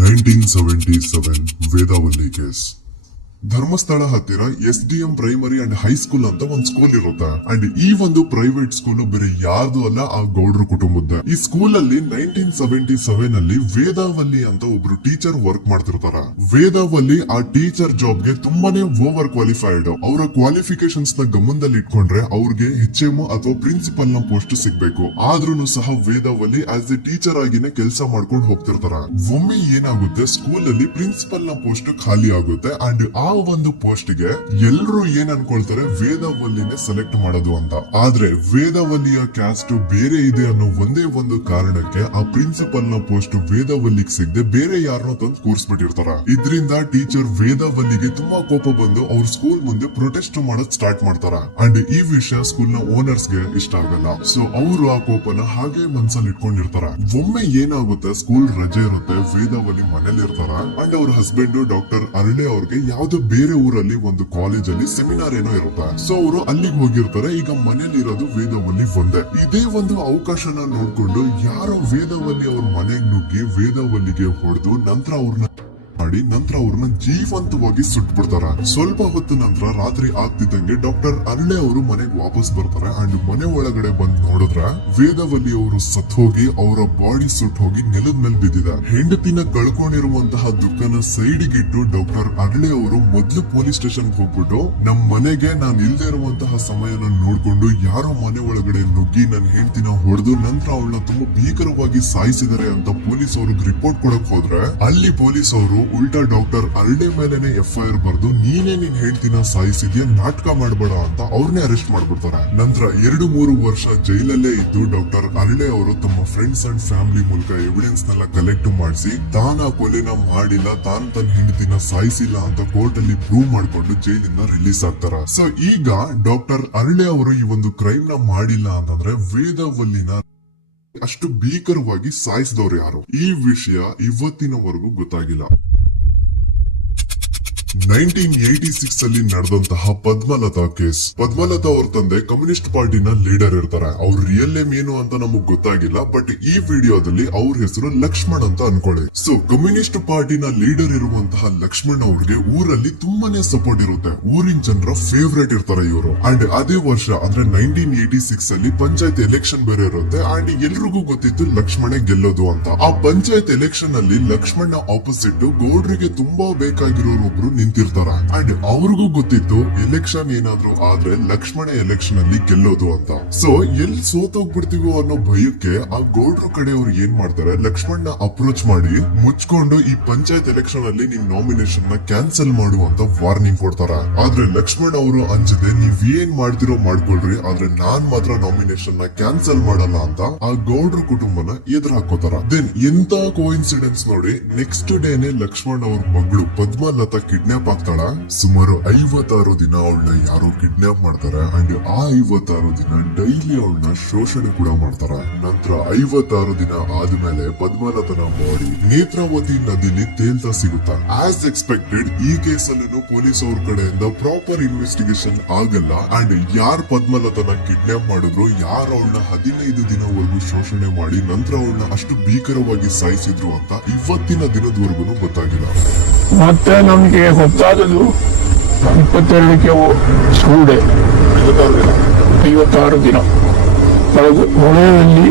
1977 ವೇದಾವಲ್ಲಿ ಕೇಸ್. ಧರ್ಮಸ್ಥಳ ಹತ್ತಿರ SDM ಪ್ರೈಮರಿ ಅಂಡ್ ಹೈಸ್ಕೂಲ್ ಅಂತ ಒಂದ್ ಸ್ಕೂಲ್ ಇರುತ್ತೆ. ಅಂಡ್ ಈ ಒಂದು ಪ್ರೈವೇಟ್ ಸ್ಕೂಲ್ ಬೇರೆ ಯಾರ್ದು ಅಲ್ಲ, ಆ ಗೌಡ್ರ ಕುಟುಂಬದ್ದೇ. ಈ ಸ್ಕೂಲ್ ಅಲ್ಲಿ 1977 ಅಲ್ಲಿ ವೇದಾವಲ್ಲಿ ಅಂತ ಒಬ್ರು ಟೀಚರ್ ವರ್ಕ್ ಮಾಡ್ತಿರ್ತಾರ. ವೇದಾವಲ್ಲಿ ಆ ಟೀಚರ್ ಜಾಬ್ ಗೆ ತುಂಬಾನೇ ಓವರ್ ಕ್ವಾಲಿಫೈಡ್. ಅವರ ಕ್ವಾಲಿಫಿಕೇಶನ್ಸ್ ನ ಗಮನದಲ್ಲಿ ಇಟ್ಕೊಂಡ್ರೆ ಅವ್ರಿಗೆ HM ಅಥವಾ ಪ್ರಿನ್ಸಿಪಲ್ ನ ಪೋಸ್ಟ್ ಸಿಗ್ಬೇಕು. ಆದ್ರೂ ಸಹ ವೇದಾವಲ್ಲಿ ಆಸ್ ಎ ಟೀಚರ್ ಆಗಿನೇ ಕೆಲಸ ಮಾಡ್ಕೊಂಡು ಹೋಗ್ತಿರ್ತಾರ. ಒಮ್ಮೆ ಏನಾಗುತ್ತೆ, ಸ್ಕೂಲ್ ಅಲ್ಲಿ ಪ್ರಿನ್ಸಿಪಲ್ ನ ಪೋಸ್ಟ್ ಖಾಲಿ ಆಗುತ್ತೆ. ಅಂಡ್ ಆ ಒಂದು ಪೋಸ್ಟ್ ಗೆ ಎಲ್ರು ಏನ್ ಅನ್ಕೊಳ್ತಾರೆ, ವೇದಾವಲ್ಲಿನೇ ಸೆಲೆಕ್ಟ್ ಮಾಡೋದು ಅಂತ. ಆದ್ರೆ ವೇದಾವಲ್ಲಿಯ ಕ್ಯಾಸ್ಟ್ ಬೇರೆ ಇದೆ ಅನ್ನೋ ಒಂದೇ ಒಂದು ಕಾರಣಕ್ಕೆ ಆ ಪ್ರಿನ್ಸಿಪಲ್ ನ ಪೋಸ್ಟ್ ವೇದಾವಲ್ಲಿಗೆ ಸಿಗದೆ ಬೇರೆ ಯಾರನ್ನೋ ತಂದು ಕೂರಿಸ್ಬಿಟ್ಟಿರ್ತಾರ. ಇದ್ರಿಂದ ಟೀಚರ್ ವೇದಾವಲ್ಲಿಗೆ ತುಂಬಾ ಕೋಪ ಬಂದು ಅವ್ರ ಸ್ಕೂಲ್ ಮುಂದೆ ಪ್ರೊಟೆಸ್ಟ್ ಮಾಡೋದ್ ಸ್ಟಾರ್ಟ್ ಮಾಡ್ತಾರ. ಅಂಡ್ ಈ ವಿಷಯ ಸ್ಕೂಲ್ ನ ಓನರ್ಸ್ ಗೆ ಇಷ್ಟ ಆಗಲ್ಲ. ಸೊ ಅವರು ಆ ಕೋಪನ ಹಾಗೆ ಮನ್ಸಲ್ಲಿ ಇಟ್ಕೊಂಡಿರ್ತಾರ. ಒಮ್ಮೆ ಏನಾಗುತ್ತೆ, ಸ್ಕೂಲ್ ರಜೆ ಇರುತ್ತೆ, ವೇದಾವಲ್ಲಿ ಮನೇಲಿ ಇರ್ತಾರ. ಅಂಡ್ ಅವ್ರ ಹಸ್ಬೆಂಡ್ ಡಾಕ್ಟರ್ ಅರಳೆ ಅವ್ರಿಗೆ ಯಾವ್ದೋ ಬೇರೆ ಊರಲ್ಲಿ ಒಂದು ಕಾಲೇಜ್ ಅಲ್ಲಿ ಸೆಮಿನಾರ್ ಏನೋ ಇರುತ್ತೆ. ಸೊ ಅವರು ಅಲ್ಲಿಗೆ ಹೋಗಿರ್ತಾರೆ. ಈಗ ಮನೇಲಿ ಇರೋದು ವೇದಾವಲ್ಲಿ ಒಂದೇ. ಇದೇ ಒಂದು ಅವಕಾಶನ ನೋಡ್ಕೊಂಡು ಯಾರೋ ವೇದಾವಲ್ಲಿ ಅವ್ರ ಮನೆಗೆ ನುಗ್ಗಿ ವೇದಾವಲ್ಲಿಗೆ ಹೊಡೆದು ನಂತರ ಅವ್ರನ್ನ ಜೀವಂತವಾಗಿ ಸುಟ್ಬಿಡ್ತಾರ. ಸ್ವಲ್ಪ ಹೊತ್ತು ನಂತರ ರಾತ್ರಿ ಆಗ್ತಿದ್ದಂಗೆ ಡಾಕ್ಟರ್ ಅರಳೆ ಅವರು ಮನೆಗೆ ವಾಪಸ್ ಬರ್ತಾರೆ. ಅಂಡ್ ಮನೆ ಒಳಗಡೆ ಬಂದ್ ನೋಡಿದ್ರೆ ವೇದಾವಲ್ಲಿ ಅವರು ಸತ್ ಹೋಗಿ ಅವರ ಬಾಡಿ ಸುಟ್ ಹೋಗಿ ನೆಲದ ಮೇಲೆ ಬಿದ್ದಿದೆ. ಹೆಂಡತಿನ ಕಳ್ಕೊಂಡಿರುವಂತಹ ದುಃಖನ ಸೈಡ್ಗಿಟ್ಟು ಡಾಕ್ಟರ್ ಅರಳೆ ಅವರು ಮೊದ್ಲು ಪೊಲೀಸ್ ಸ್ಟೇಷನ್ ಹೋಗ್ಬಿಟ್ಟು ನಮ್ ಮನೆಗೆ ನಾನ್ ಇಲ್ದೇ ಇರುವಂತಹ ಸಮಯನ ನೋಡ್ಕೊಂಡು ಯಾರೋ ಮನೆ ಒಳಗಡೆ ನುಗ್ಗಿ ನನ್ ಹೆಂಡತಿನ ಹೊಡೆದು ನಂತರ ಅವಳನ್ನ ತುಂಬಾ ಭೀಕರವಾಗಿ ಸಾಯಿಸಿದಾರೆ ಅಂತ ಪೊಲೀಸ್ ಅವ್ರಿಗೆ ರಿಪೋರ್ಟ್ ಕೊಡಕ್ ಹೋದ್ರೆ ಅಲ್ಲಿ ಪೊಲೀಸ್ ಅವರು ಉಲ್ಟಾ ಡಾಕ್ಟರ್ ಅರಳೆ ಮೇಲೆನೆ FIR ಬರ್ದು ನೀನೇ ನಿನ್ ಹೆಂಡತಿನ ಸಾಯಿಸಿದ್ಯಾ, ನಾಟಕ ಮಾಡಬೇಡ ಅಂತ ಅವ್ರನ್ನೇ ಅರೆಸ್ಟ್ ಮಾಡ್ಬಿಡ್ತಾರೆ. ನಂತರ 2-3 ವರ್ಷ ಜೈಲಲ್ಲೇ ಇದ್ದು ಡಾಕ್ಟರ್ ಅರಳೆ ಅವರು ತಮ್ಮ ಫ್ರೆಂಡ್ಸ್ ಅಂಡ್ ಫ್ಯಾಮಿಲಿ ಮೂಲಕ ಎವಿಡೆನ್ಸ್ ನೆಲ್ಲ ಕಲೆಕ್ಟ್ ಮಾಡಿಸಿ ತಾನ ಕೊಲೆನ ಮಾಡಿಲ್ಲ, ತಾನ್ ತನ್ನ ಹೆಂಡತಿನ ಸಾಯಿಸಿಲ್ಲ ಅಂತ ಕೋರ್ಟ್ ಅಲ್ಲಿ ಪ್ರೂವ್ ಮಾಡ್ಕೊಂಡು ಜೈಲಿಂದ ರಿಲೀಸ್ ಆಗ್ತಾರ. ಸೊ ಈಗ ಡಾಕ್ಟರ್ ಅರಳೆ ಅವರು ಈ ಒಂದು ಕ್ರೈಮ್ ನ ಮಾಡಿಲ್ಲ ಅಂತಂದ್ರೆ ವೇದಾವಲ್ಲಿನ ಅಷ್ಟು ಭೀಕರವಾಗಿ ಸಾಯಿಸಿದವ್ರು ಯಾರು, ಈ ವಿಷಯ ಇವತ್ತಿನವರೆಗೂ ಗೊತ್ತಾಗಿಲ್ಲ. 1986 ಅಲ್ಲಿ ನಡೆದಂತಹ ಪದ್ಮಲತಾ ಕೇಸ್. ಪದ್ಮಲತಾ ಅವ್ರ ತಂದೆ ಕಮ್ಯುನಿಸ್ಟ್ ಪಾರ್ಟಿನ ಲೀಡರ್ ಇರ್ತಾರೆ. ಅವ್ರ ರಿಯಲ್ ನೇಮ್ ಏನು ಅಂತ ನಮಗ್ ಗೊತ್ತಾಗಿಲ್ಲ, ಬಟ್ ಈ ವಿಡಿಯೋದಲ್ಲಿ ಅವ್ರ ಹೆಸರು ಲಕ್ಷ್ಮಣ್ ಅಂತ ಅನ್ಕೊಳ್ಳಿ. ಸೊ ಕಮ್ಯುನಿಸ್ಟ್ ಪಾರ್ಟಿನ ಲೀಡರ್ ಇರುವಂತಹ ಲಕ್ಷ್ಮಣ್ ಅವ್ರಿಗೆ ಊರಲ್ಲಿ ತುಂಬಾನೇ ಸಪೋರ್ಟ್ ಇರುತ್ತೆ. ಊರಿನ ಜನರ ಫೇವ್ರೇಟ್ ಇರ್ತಾರೆ ಇವರು. ಅಂಡ್ ಅದೇ ವರ್ಷ ಅಂದ್ರೆ 1986 ಅಲ್ಲಿ ಪಂಚಾಯತ್ ಎಲೆಕ್ಷನ್ ಬೇರೆ ಇರುತ್ತೆ. ಅಂಡ್ ಎಲ್ರಿಗೂ ಗೊತ್ತಿತ್ತು ಲಕ್ಷ್ಮಣೇ ಗೆಲ್ಲೋದು ಅಂತ. ಆ ಪಂಚಾಯತ್ ಎಲೆಕ್ಷನ್ ಅಲ್ಲಿ ಲಕ್ಷ್ಮಣ್ ಆಪೋಸಿಟ್ ಗೌಡ್ರಿಗೆ ತುಂಬಾ ಬೇಕಾಗಿರೋರೊಬ್ರು ನಿಂತಿರ್ತಾರ. ಅಂಡ್ ಅವ್ರಿಗೂ ಗೊತ್ತಿತ್ತು ಎಲೆಕ್ಷನ್ ಏನಾದ್ರು ಆದ್ರೆ ಲಕ್ಷ್ಮಣ ಎಲೆಕ್ಷನ್ ಅಲ್ಲಿ ಗೆಲ್ಲೋದು ಅಂತ. ಸೊ ಎಲ್ಲಿ ಸೋತೋಗ್ಬಿಡ್ತೀವೋ ಅನ್ನೋ ಭಯಕ್ಕೆ ಆ ಗೌಡ್ರ ಕಡೆಯವ್ರು ಏನ್ ಮಾಡ್ತಾರೆ, ಲಕ್ಷ್ಮಣ್ ಅಪ್ರೋಚ್ ಮಾಡಿ ಮುಚ್ಕೊಂಡು ಈ ಪಂಚಾಯತ್ ಎಲೆಕ್ಷನ್ ಅಲ್ಲಿ ನಿಮ್ ನಾಮಿನೇಷನ್ ನ ಕ್ಯಾನ್ಸಲ್ ಮಾಡು ಅಂತ ವಾರ್ನಿಂಗ್ ಕೊಡ್ತಾರ. ಆದ್ರೆ ಲಕ್ಷ್ಮಣ್ ಅವರು ಅಂಜದೆ ನೀವ್ ಏನ್ ಮಾಡ್ತಿರೋ ಮಾಡ್ಕೊಳ್ರಿ, ಆದ್ರೆ ನಾನ್ ಮಾತ್ರ ನಾಮಿನೇಷನ್ ನ ಕ್ಯಾನ್ಸಲ್ ಮಾಡಲ್ಲ ಅಂತ ಆ ಗೌಡ್ರ ಕುಟುಂಬನ ಎದುರು ಹಾಕೋತಾರ. ದೆನ್ ಎಂತ ಕೋಇನ್ಸಿಡೆನ್ಸ್ ನೋಡಿ, ನೆಕ್ಸ್ಟ್ ಡೇನೆ ಲಕ್ಷ್ಮಣ್ ಅವ್ರ ಮಗಳು ಪದ್ಮಲತಾ ಕಿಡ್ನಾಪ್ ಆಗ್ತಾಳ. ಸುಮಾರು 56 ದಿನ ಅವಳನ್ನ ಯಾರೋ ಕಿಡ್ನಾಪ್ ಮಾಡ್ತಾರೆ. ಅಂಡ್ ಆ 56 ದಿನ ಡೈಲಿ ಅವಳನ್ನ ಶೋಷಣೆ ಕೂಡ ಮಾಡ್ತಾರ. ನಂತರ 56 ದಿನ ಆದ್ಮೇಲೆ ಪದ್ಮಲತನ ಬಾಡಿ ನೇತ್ರಾವತಿ ನದಿಲಿ ತೇಲ್ತಾ ಸಿಗುತ್ತಾ. ಆಸ್ ಎಕ್ಸ್ಪೆಕ್ಟೆಡ್ ಈ ಕೇಸಲ್ಲೂ ಪೊಲೀಸ್ ಅವ್ರ ಕಡೆಯಿಂದ ಪ್ರಾಪರ್ ಇನ್ವೆಸ್ಟಿಗೇಷನ್ ಆಗಲ್ಲ. ಅಂಡ್ ಯಾರ್ ಪದ್ಮಲತನ ಕಿಡ್ನಾಪ್ ಮಾಡಿದ್ರು, ಯಾರು ಅವಳನ್ನ 15 ದಿನವರೆಗೂ ಶೋಷಣೆ ಮಾಡಿ ನಂತರ ಅವಳನ್ನ ಅಷ್ಟು ಭೀಕರವಾಗಿ ಸಾಯಿಸಿದ್ರು ಅಂತ ಇವತ್ತಿನ ದಿನದವರೆಗೂ ಗೊತ್ತಾಗಿಲ್ಲ. ಮತ್ತೆ ನಮ್ಗೆ ಗೊತ್ತಾದದು 22ಕ್ಕೆ ಸೂಡೆ 56 ದಿನ ಹೊಳೆಯಲ್ಲಿ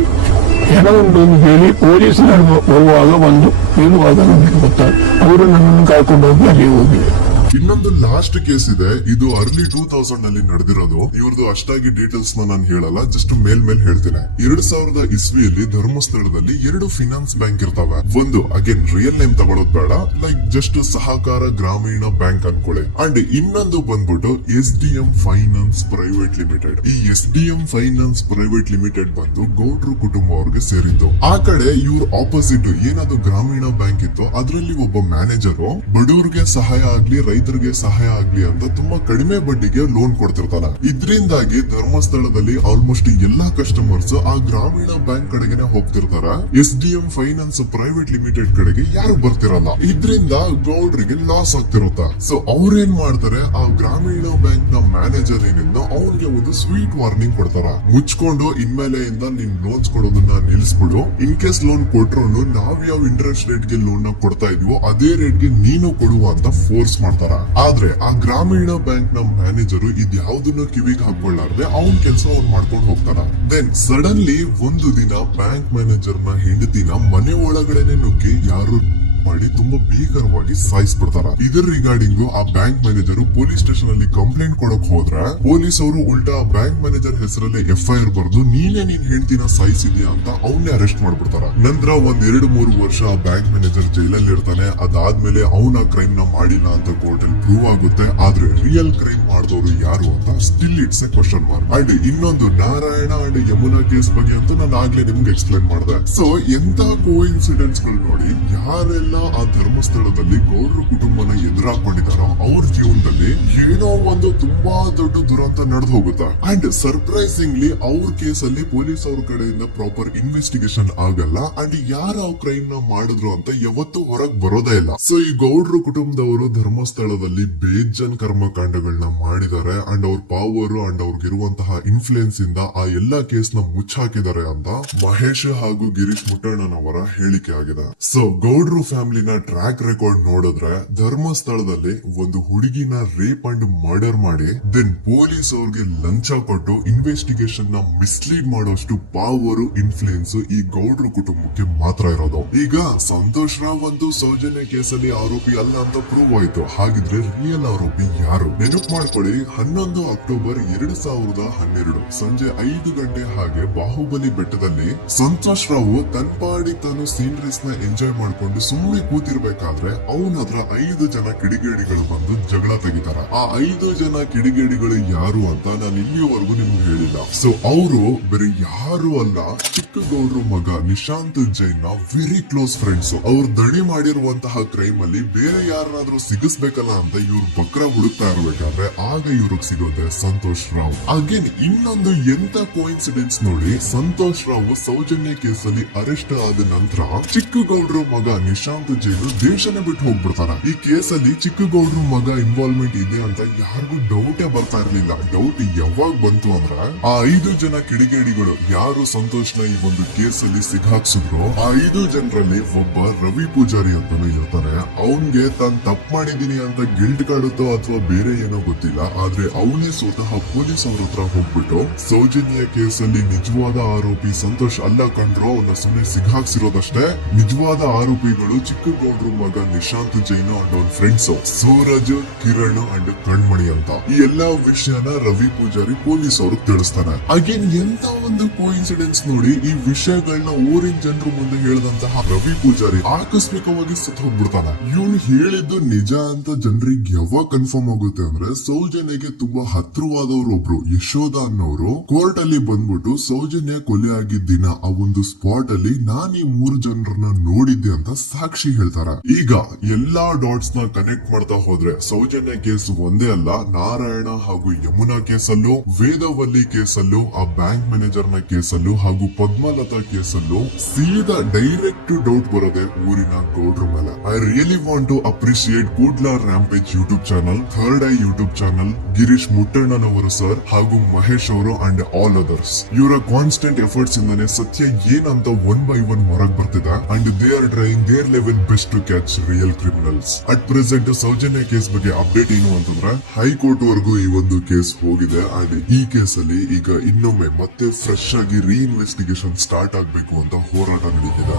ಜನ ಉಂಟು ಹೇಳಿ ಪೊಲೀಸರು ಬರುವಾಗ ಬಂದು ಹೇಳುವಾಗ ನಮಗೆ ಗೊತ್ತಾಗ ಅವರು ನನ್ನನ್ನು ಕರ್ಕೊಂಡು ಹೋಗಿ ಅಲ್ಲಿ ಹೋಗಿದೆ. ಇನ್ನೊಂದು ಲಾಸ್ಟ್ ಕೇಸ್ ಇದೆ, ಇದು ಅರ್ಲಿ 2000 ನಲ್ಲಿ ನಡೆದಿರೋದು. ಇವ್ರದ್ದು ಅಷ್ಟಾಗಿ ಡೀಟೇಲ್ಸ್ ನಾನು ಹೇಳಲ್ಲ, ಜಸ್ಟ್ ಮೇಲ್ ಹೇಳ್ತೀನಿ. 2000 ಇಸ್ವಿಯಲ್ಲಿ ಧರ್ಮಸ್ಥಳದಲ್ಲಿ 2 ಫಿನಾನ್ಸ್ ಬ್ಯಾಂಕ್ ಇರ್ತಾವೆ. ಒಂದು ಅಗೇನ್ ರಿಯಲ್ ನೇಮ್ ತಗೊಳ್ಳೋದು ಬೇಡ, ಲೈಕ್ ಜಸ್ಟ್ ಸಹಕಾರ ಗ್ರಾಮೀಣ ಬ್ಯಾಂಕ್ ಅನ್ಕೊಳ್ಳಿ. ಅಂಡ್ ಇನ್ನೊಂದು ಬಂದ್ಬಿಟ್ಟು SDM ಫೈನಾನ್ಸ್ ಪ್ರೈವೇಟ್ ಲಿಮಿಟೆಡ್. ಈ SDM ಫೈನಾನ್ಸ್ ಪ್ರೈವೇಟ್ ಲಿಮಿಟೆಡ್ ಬಂದು ಗೌಡ್ರು ಕುಟುಂಬ ಅವ್ರಿಗೆ ಸೇರಿದ್ದು. ಆ ಕಡೆ ಇವ್ರ ಆಪೋಸಿಟ್ ಏನದು ಗ್ರಾಮೀಣ ಬ್ಯಾಂಕ್ ಇತ್ತು, ಅದರಲ್ಲಿ ಒಬ್ಬ ಮ್ಯಾನೇಜರು ಬಡವರಿಗೆ ಸಹಾಯ ಆಗ್ಲಿ ರೈತರಿಗೆ ಸಹಾಯ ಆಗ್ಲಿ ಅಂತ ತುಂಬಾ ಕಡಿಮೆ ಬಡ್ಡಿಗೆ ಲೋನ್ ಕೊಡ್ತಿರ್ತಾನೆ. ಇದ್ರಿಂದಾಗಿ ಧರ್ಮಸ್ಥಳದಲ್ಲಿ ಆಲ್ಮೋಸ್ಟ್ ಎಲ್ಲಾ ಕಸ್ಟಮರ್ಸ್ ಆ ಗ್ರಾಮೀಣ ಬ್ಯಾಂಕ್ ಕಡೆಗೆ ಹೋಗ್ತಿರ್ತಾರ. SDM ಫೈನಾನ್ಸ್ ಪ್ರೈವೇಟ್ ಲಿಮಿಟೆಡ್ ಕಡೆಗೆ ಯಾರು ಬರ್ತಿರಲ್ಲ. ಇದ್ರಿಂದ ಗೌಡ್ರಿಗೆ ಲಾಸ್ ಆಗ್ತಿರುತ್ತ. ಸೊ ಅವ್ರೇನ್ ಮಾಡ್ತಾರೆ, ಆ ಗ್ರಾಮೀಣ ಬ್ಯಾಂಕ್ ನ ಮ್ಯಾನೇಜರ್ ಏನಿದ್ದ ಅವ್ನಿಗೆ ಒಂದು ಸ್ವೀಟ್ ವಾರ್ನಿಂಗ್ ಕೊಡ್ತಾರ. ಮುಚ್ಕೊಂಡು ಇನ್ಮೇಲೆಯಿಂದ ನಿನ್ ಲೋನ್ಸ್ ಕೊಡೋದನ್ನ ನಿಲ್ಸ್ಬಿಡು. ಇನ್ ಕೇಸ್ ಲೋನ್ ಕೊಟ್ರು ನಾವ್ ಯಾವ ಇಂಟ್ರೆಸ್ಟ್ ರೇಟ್ ಗೆ ಲೋನ್ ನ ಕೊಡ್ತಾ ಇದೀವೋ ಅದೇ ರೇಟ್ ಗೆ ನೀನು ಕೊಡುವ ಅಂತ ಫೋರ್ಸ್ ಮಾಡ್ತಾರ. ಆದ್ರೆ ಆ ಗ್ರಾಮೀಣ ಬ್ಯಾಂಕ್ ನ ಮ್ಯಾನೇಜರು ಇದ್ಯಾವುದನ್ನು ಕಿವಿಗೆ ಹಾಕೊಳ್ಳಾರ್ದೆ ಅವ್ನ್ ಕೆಲಸ ಅವ್ನ್ ಮಾಡ್ಕೊಂಡು ಹೋಗ್ತಾರ. ದೆನ್ ಸಡನ್ಲಿ ಒಂದು ದಿನ ಬ್ಯಾಂಕ್ ಮ್ಯಾನೇಜರ್ ನ ಹೆಂಡತಿನ ಮನೆ ಒಳಗಡೆನೆ ನುಗ್ಗಿ ಯಾರು ಮಾಡಿ ತುಂಬಾ ಭೀಕರವಾಗಿ ಸಾಯಿಸ್ಬಿಡ್ತಾರ. ಇದರ ರಿಗಾರ್ಡಿಂಗ್ ಆ ಬ್ಯಾಂಕ್ ಮ್ಯಾನೇಜರ್ ಪೊಲೀಸ್ ಸ್ಟೇಷನ್ ಅಲ್ಲಿ ಕಂಪ್ಲೇಂಟ್ ಕೊಡಕ್ ಹೋದ್ರೆ ಪೊಲೀಸ್ ಅವರು ಉಲ್ಟಾ ಬ್ಯಾಂಕ್ ಮ್ಯಾನೇಜರ್ ಹೆಸರಲ್ಲಿ FIR ಬರೆದು ನೀನ್ ಹೆಂಡತಿನ ಸಾಯಿಸಿದ್ಯಾ ಅಂತ ಅವನ್ನೇ ಅರೆಸ್ಟ್ ಮಾಡ್ಬಿಡ್ತಾರ. ನಂತರ 1-2-3 ವರ್ಷ ಆ ಬ್ಯಾಂಕ್ ಮ್ಯಾನೇಜರ್ ಜೈಲಲ್ಲಿ ಇರ್ತಾನೆ. ಅದಾದ್ಮೇಲೆ ಅವನ ಕ್ರೈಮ್ ನ ಮಾಡಿಲ್ಲ ಅಂತ ಕೋರ್ಟ್ ಅಲ್ಲಿ ಪ್ರೂವ್ ಆಗುತ್ತೆ. ಆದ್ರೆ ರಿಯಲ್ ಕ್ರೈಮ್ ಮಾಡಿದವರು ಯಾರು ಅಂತ still it's A question mark. And ಇನ್ನೊಂದು ನಾರಾಯಣ ಅಂಡ್ ಯಮುನಾ ಕೇಸ್ ಬಗ್ಗೆ ಅಂತೂ ನಾನು ಆಗ್ಲೇ ನಿಮ್ಗೆ ಎಕ್ಸ್ಪ್ಲೇನ್ ಮಾಡಿದೆ. ಸೊ ಎಂತ ಕೋಇನ್ಸಿಡೆನ್ಸ್ ಗಳು ನೋಡಿ, ಯಾರೆಲ್ಲ ಆ ಧರ್ಮಸ್ಥಳದಲ್ಲಿ ಗೌಡ್ರ ಕುಟುಂಬನ ಎದುರಾಕೊಂಡಿದಾರೋ ಅವ್ರ ಜೀವನದಲ್ಲಿ ಏನೋ ಒಂದು ತುಂಬಾ ದೊಡ್ಡ ದುರಂತ ನಡೆದು ಹೋಗುತ್ತೆ. ಅಂಡ್ ಸರ್ಪ್ರೈಸಿಂಗ್ಲಿ ಅವ್ರ ಕೇಸಲ್ಲಿ ಪೊಲೀಸ್ ಅವ್ರ ಕಡೆಯಿಂದ ಪ್ರಾಪರ್ ಇನ್ವೆಸ್ಟಿಗೇಷನ್ ಆಗಲ್ಲ. ಅಂಡ್ ಯಾರ ಕ್ರೈಮ್ ನ ಮಾಡಿದ್ರು ಅಂತ ಯಾವತ್ತೂ ಹೊರಗ್ ಬರೋದೇ ಇಲ್ಲ. ಸೊ ಈ ಗೌಡ್ರ ಕುಟುಂಬದವರು ಧರ್ಮಸ್ಥಳದಲ್ಲಿ ಬೇಜನ್ ಕರ್ಮಕಾಂಡಗಳನ್ನ ಮಾಡಿದ್ದಾರೆ. ಅಂಡ್ ಅವ್ರ ಪವರ್ ಅಂಡ್ ಅವ್ರಿಗಿರುವಂತಹ ಇನ್ಫ್ಲೂಯೆನ್ಸ್ ಇಂದ ಆ ಎಲ್ಲಾ ಕೇಸ್ ನ ಮುಚ್ಚಾಕಿದ್ದಾರೆ ಅಂತ ಮಹೇಶ್ ಹಾಗೂ ಗಿರೀಶ್ ಮುಟ್ಟಣ್ಣನವರ ಹೇಳಿಕೆ ಆಗಿದೆ. ಸೊ ಗೌಡ್ರು ಫ್ಯಾಮಿಲಿನ ಟ್ರ್ಯಾಕ್ ರೆಕಾರ್ಡ್ ನೋಡಿದ್ರೆ ಧರ್ಮಸ್ಥಳದಲ್ಲಿ ಒಂದು ಹುಡುಗಿನ ರೇಪ್ ಅಂಡ್ ಮರ್ಡರ್ ಮಾಡಿ ದೆನ್ ಪೊಲೀಸ್ ಅವ್ರಿಗೆ ಲಂಚ ಕೊಟ್ಟು ಇನ್ವೆಸ್ಟಿಗೇಷನ್ ನ ಮಿಸ್ಲೀಡ್ ಮಾಡೋಷ್ಟು ಪವರ್ ಇನ್ಫ್ಲೂಯೆನ್ಸ್ ಈ ಗೌಡ್ರ ಕುಟುಂಬಕ್ಕೆ ಮಾತ್ರ ಇರೋದು. ಈಗ ಸಂತೋಷ್ ರಾವ್ ಒಂದು ಸೌಜನ್ಯ ಕೇಸಲ್ಲಿ ಆರೋಪಿ ಅಲ್ಲ ಅಂತ ಪ್ರೂವ್ ಆಯ್ತು. ಹಾಗಿದ್ರೆ ರಿಯಲ್ ಆರೋಪಿ ಯಾರು? ನೆನಪು ಮಾಡ್ಕೊಳ್ಳಿ, 11 ಅಕ್ಟೋಬರ್ 2012 ಸಂಜೆ 5 ಗಂಟೆ ಹಾಗೆ ಬಾಹುಬಲಿ ಬೆಟ್ಟದಲ್ಲಿ ಸಂತೋಷ್ ರಾವ್ ತನ್ಪಾಡಿ ತಾನು ಸೀನರೀಸ್ ನ ಎಂಜಾಯ್ ಮಾಡ್ಕೊಂಡು ಸುಮ್ಮನೆ ಕೂತಿರ್ಬೇಕಾದ್ರೆ ಅವನ ಹತ್ರ 5 ಜನ ಕಿಡಿಗೇಡಿಗಳು ಬಂದು ಜಗಳ ತೆಗಿತಾರ. ಆ 5 ಜನ ಕಿಡಿಗೇಡಿಗಳು ಯಾರು ಅಂತ ನಾನು ಇಲ್ಲಿಯವರೆಗೂ ನಿಮ್ಗೆ ಹೇಳಿಲ್ಲ. ಸೊ ಅವರು ಬೇರೆ ಯಾರು ಅಲ್ಲ, ಚಿಕ್ಕಗೌಡ್ರ ಮಗ ನಿಶಾಂತ್ ಜೈನ್ ನ ವೆರಿ ಕ್ಲೋಸ್ ಫ್ರೆಂಡ್ಸ್. ಅವ್ರು ದಡಿ ಮಾಡಿರುವಂತಹ ಕ್ರೈಮ್ ಅಲ್ಲಿ ಬೇರೆ ಯಾರನ್ನಾದ್ರೂ ಸಿಗಿಸ್ಬೇಕಲ್ಲ ಅಂತ ಇವ್ರು ಬಕ್ರ ಹುಡುಕ್ತಾ ಇರ್ಬೇಕಾದ್ರೆ ಆಗ ಇವ್ರಿಗೆ ಸಿಗೋದೆ ಸಂತೋಷ್ ರಾವ್. ಅಗೇನ್ ಇನ್ನೊಂದು ಎಂತ ಕೋಇನ್ಸಿಡೆನ್ಸ್ ನೋಡಿ, ಸಂತೋಷ್ ರಾವ್ ಸೌಜನ್ಯ ಕೇಸಲ್ಲಿ ಅರೆಸ್ಟ್ ಆದ ನಂತರ ಚಿಕ್ಕಗೌಡ್ರ ಮಗ ನಿಶಾಂತ್ ಜೈನು ದೇಶನ ಬಿಟ್ಟು ಹೋಗ್ಬಿಡ್ತಾರ. ಈ ಕೇಸಲ್ಲಿ ಚಿಕ್ಕಗೌಡ್ರ ಮಗ ಇನ್ವಾಲ್ವ್ಮೆಂಟ್ ಇದೆ ಅಂತ ಯಾರಿಗೂ ಡೌಟೇ ಬರ್ತಾ ಇರ್ಲಿಲ್ಲ. ಡೌಟ್ ಯಾವಾಗ ಬಂತು ಅಂದ್ರ ಆ 5 ಜನ ಕಿಡಿಗೇಡಿಗಳು ಯಾರು ಸಂತೋಷ್ ನ ಈ ಒಂದು ಕೇಸಲ್ಲಿ ಸಿಗಾಕ್ಸಿದ್ರು ಆ 5 ಜನರಲ್ಲಿ ಒಬ್ಬ ರವಿ ಪೂಜಾರಿ ಅಂತಾನು ಇರ್ತಾನೆ. ಅವನ್ಗೆ ತಾನ್ ತಪ್ಪು ಮಾಡಿದೀನಿ ಅಂತ ಗಿಲ್ಟ್ ಕಾಡುತ್ತೋ ಅಥವಾ ಬೇರೆ ಏನೋ ಗೊತ್ತಿಲ್ಲ. ಆದ್ರೆ ಅವನೇ ಸ್ವತಃ ಪೊಲೀಸ್ ಅವ್ರ ಹತ್ರ ಹೋಗ್ಬಿಟ್ಟು ಸೌಜನ್ಯ ಕೇಸಲ್ಲಿ ನಿಜವಾದ ಆರೋಪಿ ಸಂತೋಷ್ ಅಲ್ಲ ಕಂಡ್ರು, ಅವನ್ನ ಸುಮ್ಮನೆ ಸಿಗಾಕ್ಸಿರೋದಷ್ಟೇ, ನಿಜವಾದ ಆರೋಪಿಗಳು ಚಿಕ್ಕಗೌಡ್ರ ಮಗ ನಿಶಾಂತ್ ಜೈನ್ ಅಂಡ್ ಅವ್ರ ಫ್ರೆಂಡ್ಸ್ ಸೂರಜ್, ಕಿರಣ್ ಅಂಡ್ ಕಣ್ಮಣಿ ಅಂತ. ಈ ಎಲ್ಲಾ ವಿಷಯನ ರವಿ ಪೂಜಾರಿ ಪೊಲೀಸ್ ಅವರು ತಿಳಿಸ್ತಾನೆ. ಅಗೇನ್ ಎಂತ ಒಂದು ಕೋಇನ್ಸಿಡೆನ್ಸ್ ನೋಡಿ, ಈ ವಿಷಯಗಳನ್ನ ಊರಿನ ಜನರು ಮುಂದೆ ಹೇಳಿದಂತಹ ರವಿ ಪೂಜಾರಿ ಆಕಸ್ಮಿಕವಾಗಿ ಸತ್ತು ಹೋಗ್ಬಿಡ್ತಾನೆ. ಇವನು ಹೇಳಿದ್ದು ನಿಜ ಅಂತ ಜನರಿಗೆ ಯಾವಾಗ ಕನ್ಫರ್ಮ್ ಆಗುತ್ತೆ ಅಂದ್ರೆ ಸೌಜನ್ಯಗೆ ತುಂಬಾ ಹತ್ರವಾದವರು ಒಬ್ರು ಯಶೋಧ ಅನ್ನೋರು ಕೋರ್ಟ್ ಅಲ್ಲಿ ಬಂದ್ಬಿಟ್ಟು ಸೌಜನ್ಯ ಕೊಲೆ ಆಗಿದ್ದ ದಿನ ಆ ಒಂದು ಸ್ಪಾಟ್ ಅಲ್ಲಿ ನಾನ್ ಈ 3 ಜನರನ್ನ ನೋಡಿದ್ದೆ ಅಂತ ಸಾಕ್ಷಿ ಹೇಳ್ತಾರ. ಈಗ ಎಲ್ಲಾ ಡಾಟ್ಸ್ ನ ಕನೆಕ್ಟ್ ಮಾಡ್ತಾ ಹೋದ್ರೆ ಸೌಜನ್ಯ ಕೇಸ್ ಒಂದೇ ಅಲ್ಲ, ನಾರಾಯಣ ಹಾಗೂ ಯಮುನಾ ಕೇಸಲ್ಲೂ, ವೇದವಲ್ಲಿ ಕೇಸಲ್ಲೂ, ಆ ಬ್ಯಾಂಕ್ ಮ್ಯಾನೇಜರ್ ನ ಕೇಸಲ್ಲೂ ಹಾಗೂ ಪದ್ಮಲತಾ ಕೇಸಲ್ಲೂ ಸೀದಾ ಡೈರೆಕ್ಟ್ ಡೌಟ್ ಬರೋದೆ ಊರಿನ ಗೌಡ್ರ ಮೇಲೆ. I really want to appreciate Kudla rampage YouTube channel, third eye YouTube channel, Girish ಮುಟ್ಟಣ್ಣನವರು ಸರ್ ಹಾಗೂ ಮಹೇಶ್ ಅವರು ಅಂಡ್ ಆಲ್ ಅದರ್ಸ್. ಇವರ ಕಾನ್ಸ್ಟೆಂಟ್ ಎಫರ್ಟ್ಸ್ ಇಂದಾನೆ ಸತ್ಯ ಏನಂತ 1 by 1 ಹೊರಗ್ ಬರ್ತಿದೆ and they are trying their level best to catch real criminals. At present Soujanya case ಬಗ್ಗೆ ಅಪ್ಡೇಟ್ ಏನು ಅಂತಂದ್ರೆ ಹೈಕೋರ್ಟ್ ವರೆಗೂ ಈ ಒಂದು ಕೇಸ್ ಹೋಗಿದೆ ಅಂಡ್ ಈ ಕೇಸ್ ಅಲ್ಲಿ ಈಗ ಇನ್ನೊಮ್ಮೆ ಮತ್ತೆ ಫ್ರೆಶ್ ಆಗಿ ರೀಇನ್ವೆಸ್ಟಿಗೇಷನ್ ಸ್ಟಾರ್ಟ್ ಆಗ್ಬೇಕು ಅಂತ ಹೋರಾಟ ನಡೀತಿದೆ.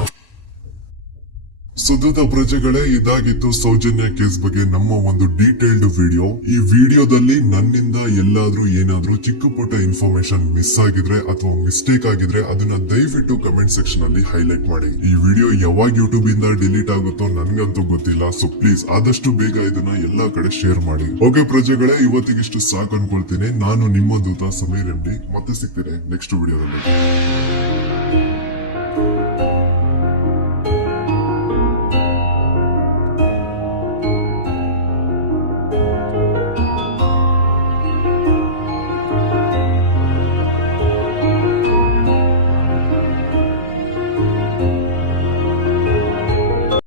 ಸುಧದ ಪ್ರಜೆಗಳೇ, ಇದಾಗಿತ್ತು ಸೌಜನ್ಯ ಕೇಸ್ ಬಗ್ಗೆ ನಮ್ಮ ಒಂದು ಡೀಟೇಲ್ಡ್ ವಿಡಿಯೋ. ಈ ವಿಡಿಯೋದಲ್ಲಿ ನನ್ನಿಂದ ಎಲ್ಲಾದ್ರೂ ಏನಾದ್ರೂ ಚಿಕ್ಕ ಪುಟ್ಟ ಇನ್ಫಾರ್ಮೇಶನ್ ಮಿಸ್ ಆಗಿದ್ರೆ ಅಥವಾ ಮಿಸ್ಟೇಕ್ ಆಗಿದ್ರೆ ಅದನ್ನ ದಯವಿಟ್ಟು ಕಮೆಂಟ್ ಸೆಕ್ಷನ್ ಅಲ್ಲಿ ಹೈಲೈಟ್ ಮಾಡಿ. ಈ ವಿಡಿಯೋ ಯಾವಾಗ ಯೂಟ್ಯೂಬ್ ಇಂದ ಡಿಲೀಟ್ ಆಗುತ್ತೋ ನನ್ಗಂತೂ ಗೊತ್ತಿಲ್ಲ. ಸೊ ಪ್ಲೀಸ್ ಆದಷ್ಟು ಬೇಗ ಇದನ್ನ ಎಲ್ಲಾ ಕಡೆ ಶೇರ್ ಮಾಡಿ. ಓಕೆ ಪ್ರಜೆಗಳೇ, ಇವತ್ತಿಗಿಷ್ಟು ಸಾಕು ಅನ್ಕೊಳ್ತೀನಿ. ನಾನು ನಿಮ್ಮ ದೂತ ಸಮೀರ್ MD. ಮತ್ತೆ ಸಿಗ್ತೇನೆ ನೆಕ್ಸ್ಟ್ ವಿಡಿಯೋದಲ್ಲಿ.